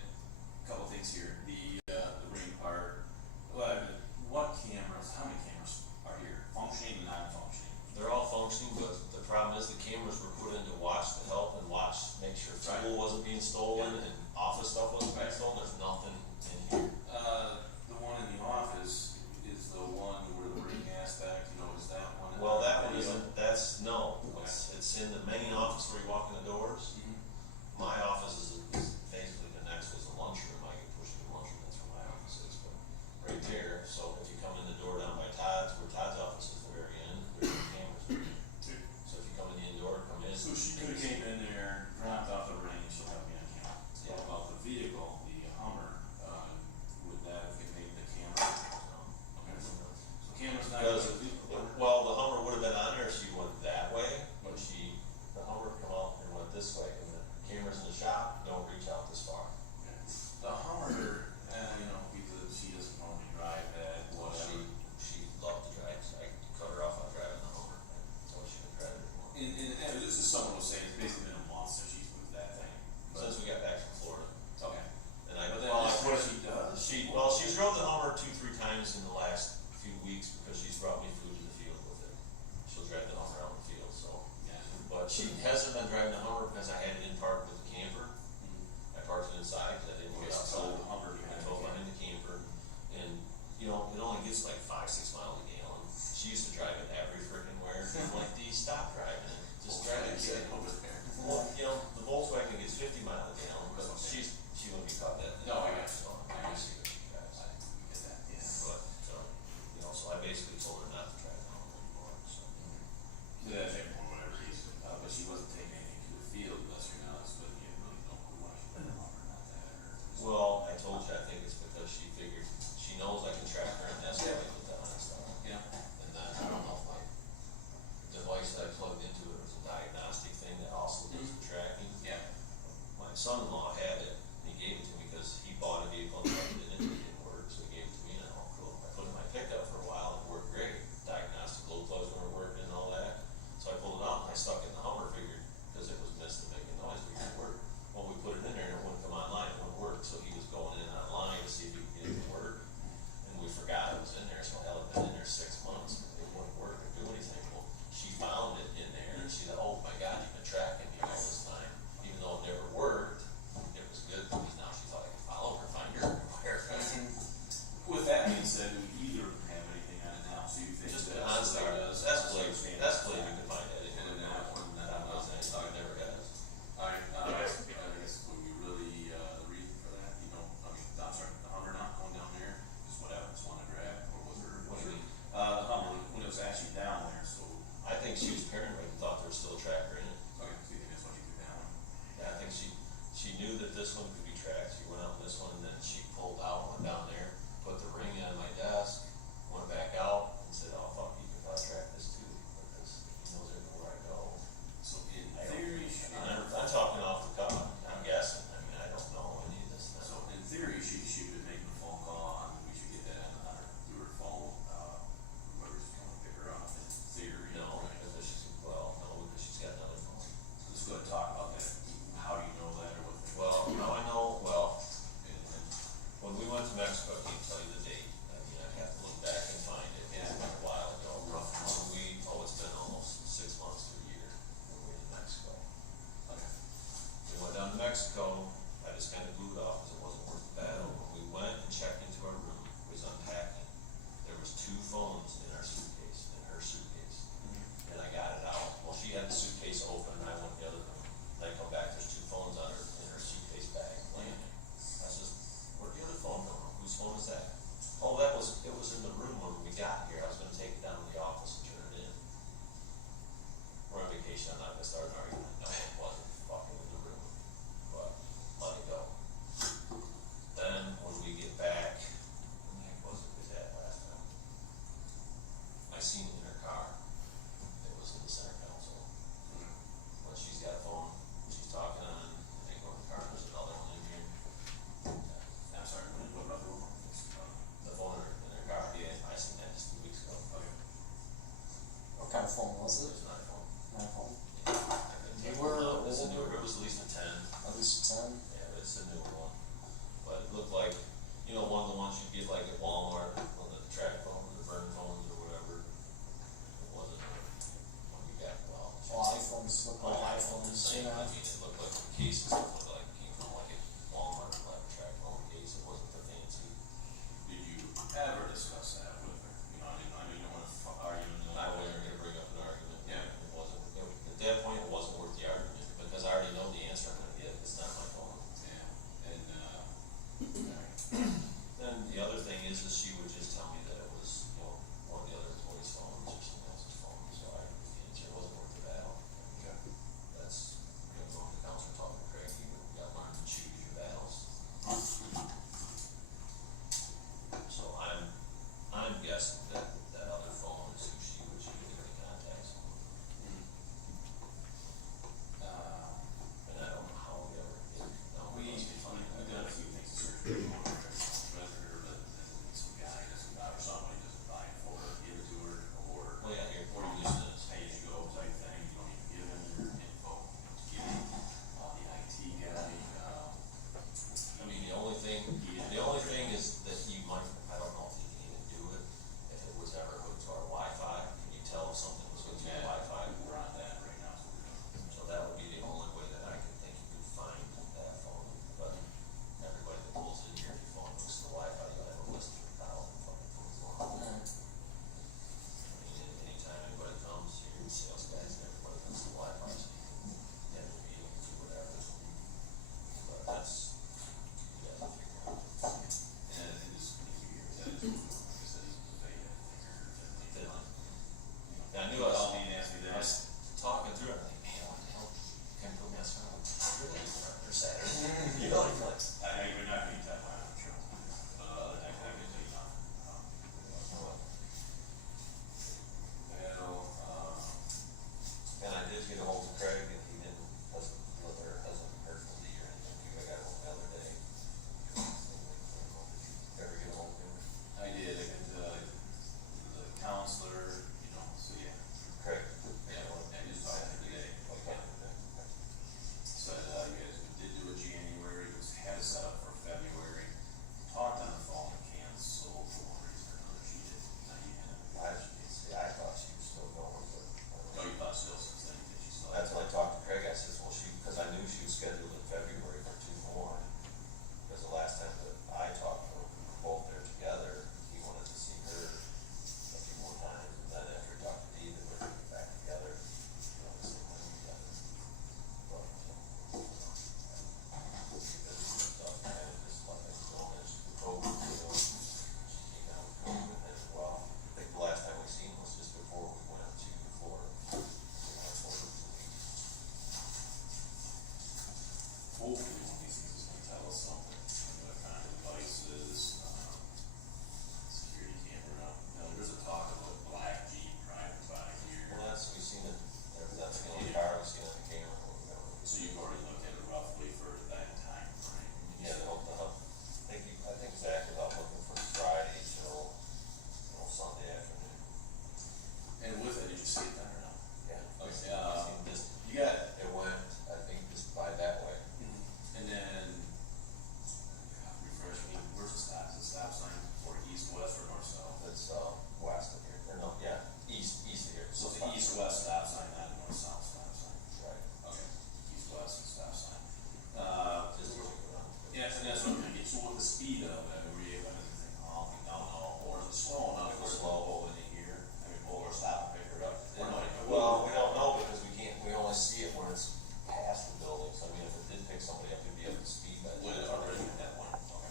So with the speed of it, were you able to think, oh, we don't know, or is it slow enough? It Or was slow in here. I mean, pull or stop and pick her up. It might, well, we don't know because we only see it when it's past the building, so I mean, if it did pick somebody up, it'd be up to speed by the With it time. already at that point, okay.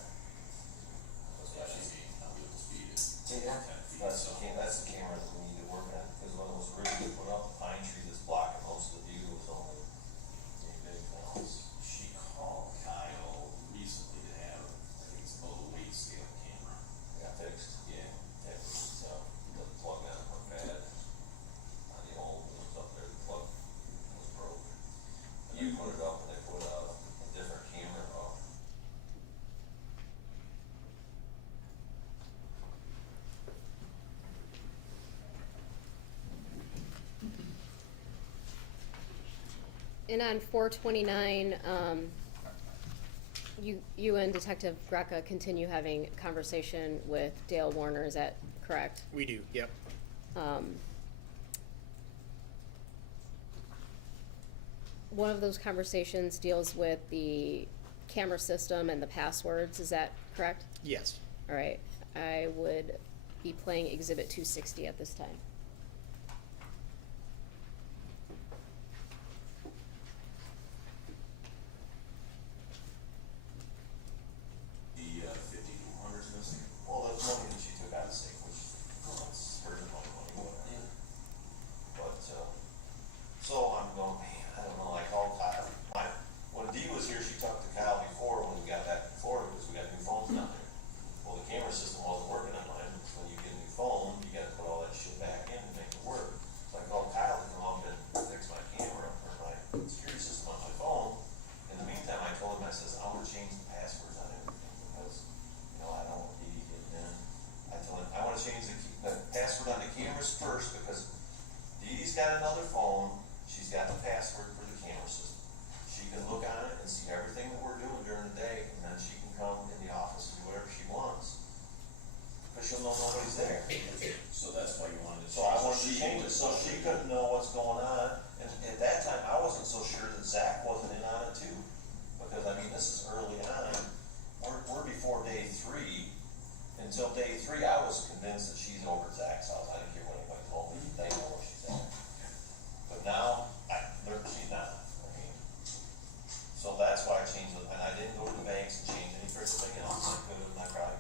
That's what she's seeing, not with the speed is Yeah, 10 feet, that's so. that's the camera that we need to work on, because when it was originally put up, the pine tree that's blocking most of the view was only pretty big now. She called Kyle recently to have, I think it's a little weight scale camera. Got fixed. Yeah. So the plug on it went bad. On the old one was up there, the plug was broke. And they put it up and they put a different camera up. And on 429, you and Detective Greca continue having conversation with Dale Warner, is that correct? We do, yep. One of those conversations deals with the camera system and the passwords, is that correct? Yes. All right, I would be playing Exhibit 260 at this time. The 5200's missing. Well, that's money that she took out of safe, which, that's her money, whatever. But, so I'm going, man, I don't know, like, all Kyle, when Dee was here, she talked to Kyle before, when we got back from Florida, because we got new phones down there. Well, the camera system wasn't working on mine, because when you get a new phone, you gotta put all that shit back in to make it work. So I called Kyle to come up and fix my camera, or my security system on my phone. In the meantime, I told him, I says, I'm gonna change the passwords on everything, because, you know, I don't want Dee getting in. I told him, I wanna change the password on the cameras first, because Dee's got another phone, she's got the password for the camera system. She can look on it and see everything that we're doing during the day, and then she can come in the office and do whatever she wants. But she'll know nobody's there. So that's why you wanted to. So I wanted to change it, so she couldn't know what's going on, and at that time, I wasn't so sure that Zach wasn't in on it too. Because, I mean, this is early on, we're before day 3, until day 3, I was convinced that she's over at Zach's house, I didn't care what anybody told me, they know where she's at. But now, she's not, I mean, so that's why I changed it, and I didn't go to the banks and change any everything else, I could have, and I probably,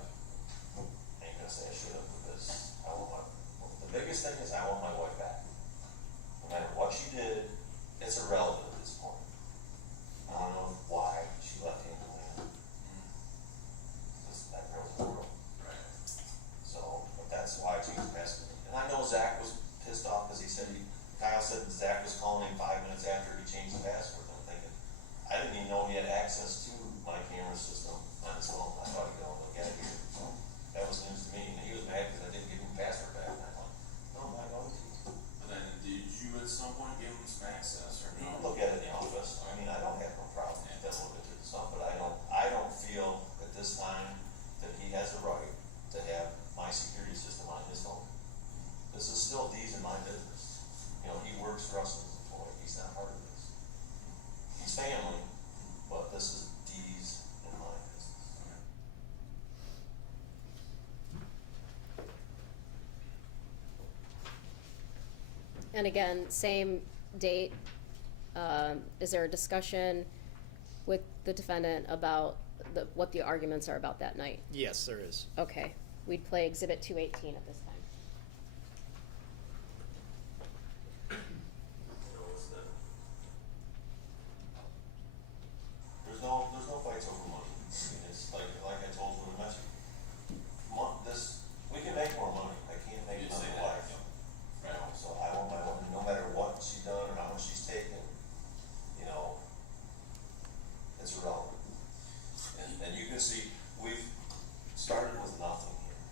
ain't gonna say I should have, because I want the biggest thing is I want my wife back. No matter what she did, it's irrelevant at this point. I don't know why she left him alone. That girl's the world. Right. So, but that's why I changed the password. And I know Zach was pissed off because Kyle said that Zach was calling him 5 minutes after he changed the password. I'm thinking, I didn't even know he had access to my camera system on his phone. I thought he'd go and get it here. So that was news to me. And he was mad because I didn't give him the password back. And I'm like, no, I know it's easy. But then did you at some point give him some access or He no? can look at it in the office. I mean, I don't have no problem with that look at the stuff, but I don't feel at this time that he has the right to have my security system on his phone. This is still Dee's in my business. You know, he works for us as an employee. He's not part of this. He's family, but this is Dee's in my business. And again, same date, is there a discussion with the defendant about what the arguments are about that night? Yes, there is. Okay, we'd play Exhibit 218 at this time. There's no fights over money. I mean, it's like I told you in the message. We can make more money. I can't make You say another that, life. yeah. You know, so I want my woman, no matter what she's done or how much she's taken, you know, it's irrelevant. And you can see, we've started with nothing here.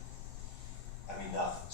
I mean, nothing.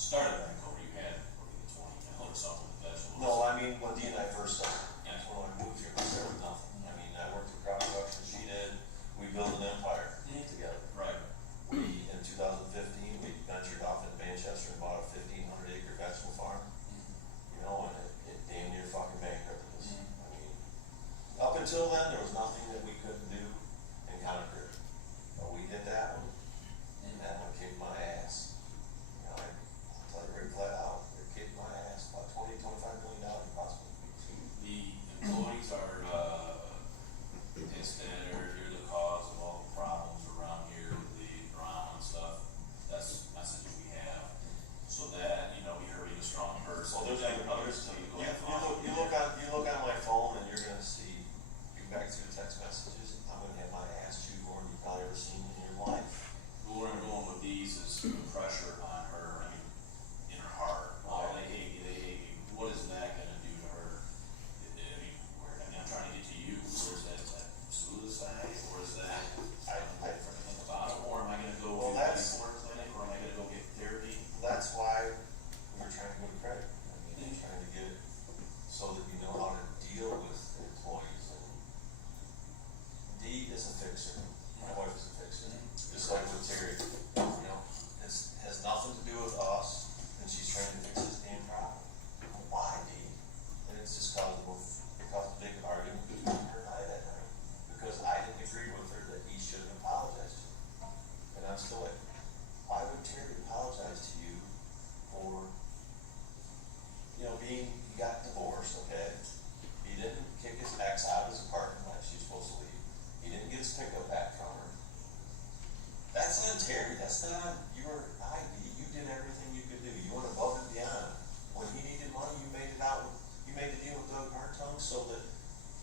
Terry, that's not your ID, you did everything you could do, you went above and beyond. When he needed money, you made it out, you made a deal with Doug Hartung so that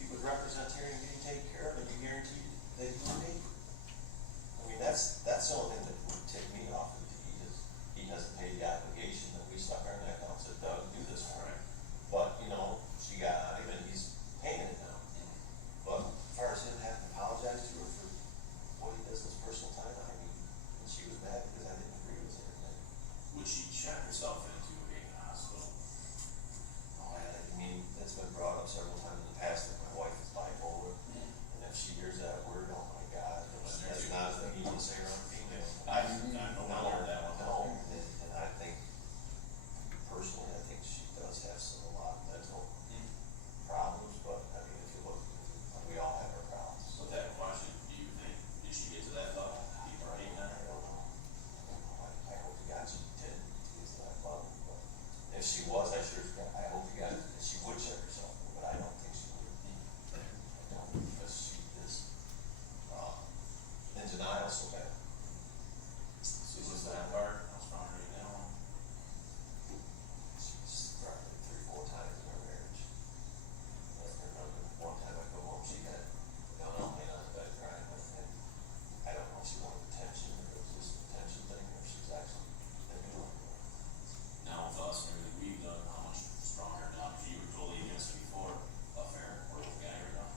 he would represent Terry and getting taken care of, and you guaranteed that he would pay. I mean, that's the only thing that would tick me off with Dee is he hasn't paid the obligation that we stuck our neck out and said, Doug, do this for him. But, you know, she got him and he's paying it now. But as far as him having to apologize to her for what he does in his personal time, I mean, and she was mad because I didn't agree with everything. Would she check herself into a hospital? Oh, I mean, it's been brought up several times in the past that my wife is bipolar, and if she hears that word, oh my God, that's not an easy to say around a female. I know I learned that one. No, and I think, personally, I think she does have a lot of mental problems, but I mean, if you look, we all have our problems. So that question, do you think, did she get to that level? People are hating I on her? don't know. I hope to God she did get to that level, but if she was, I hope to God that she would check herself, but I don't think she would. I don't, because she is, in denial so bad. So what's that part? How strong are you now? She's threatened 3-4 times in her marriage. I remember one time I go home, she had a gun on me on the bed crying, and I don't know if she wanted attention, or it was just an attention thing, or she's actually been doing it. Now with us and everything we've done, how much stronger now? Because you were totally against it before, affair, or with the guy right now?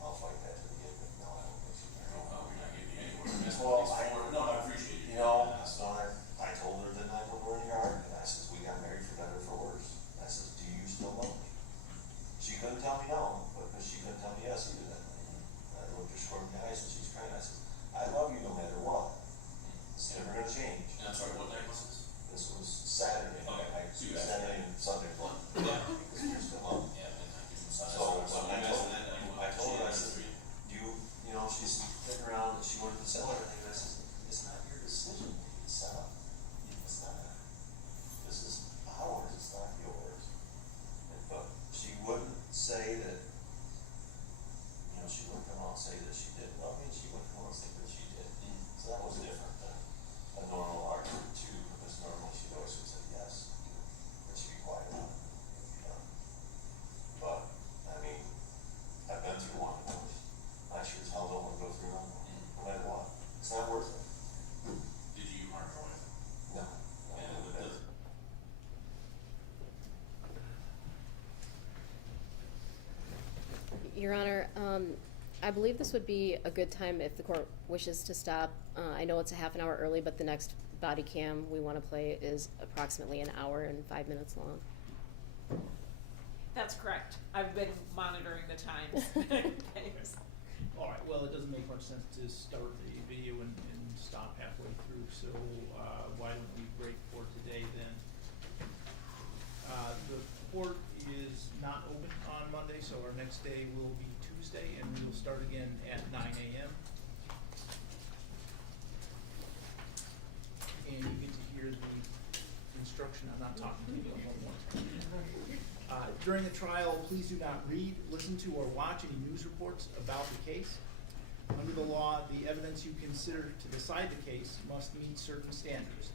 I'll fight that to the end, but no, I don't think she's I don't married. know, you're not getting anywhere. That's Well, what it's for. No, I appreciate you. You know, so I told her that I don't go in the yard, and I says, we got married for better or for worse. And I says, do you still love me? She couldn't tell me no, but she couldn't tell me yes either then. And I looked her square in the eyes and she's crying, I says, I love you no matter what. It's never gonna change. And I'm sorry, what night was this? This was Saturday. Okay, so you guys- Saturday and Sunday, one. Yeah. Because you're still up. Yeah, midnight, give them a sign. So, So when you guys did that, I told her, I said, you know, she's sitting around and she wanted to sell everything, and I said, it's not your decision to sell. It's not. This is ours, it's not yours. But she wouldn't say that, you know, she wouldn't come out and say that she didn't love me, and she wouldn't come out and say that she did. So that was different than a normal argument too, because normally she'd always say yes, and she'd be quiet about it. But, I mean, I've been through one of those. I sure as hell don't want to go through another one, no matter what. It's not worth it. Did you harm your wife? No. And with the, Your Honor, I believe this would be a good time if the court wishes to stop. I know it's a half an hour early, but the next body cam we want to play is approximately an hour and 5 minutes long. That's correct. I've been monitoring the times. Thanks. All right, well, it doesn't make much sense to start the video and stop halfway through, so why don't we break for today then? The court is not open on Monday, so our next day will be Tuesday, and we'll start again at 9 a.m. And you get to hear the instruction. I'm not talking to you, I'm on one. During the trial, please do not read, listen to, or watch any news reports about the case. Under the law, the evidence you consider to decide the case must meet certain standards.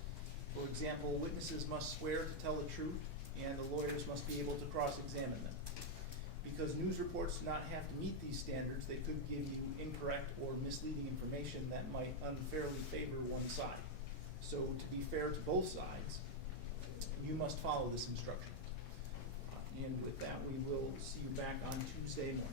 For example, witnesses must swear to tell the truth, and the lawyers must be able to cross-examine them. Because news reports do not have to meet these standards, they could give you incorrect or misleading information that might unfairly favor one side. So to be fair to both sides, you must follow this instruction. And with that, we will see you back on Tuesday morning.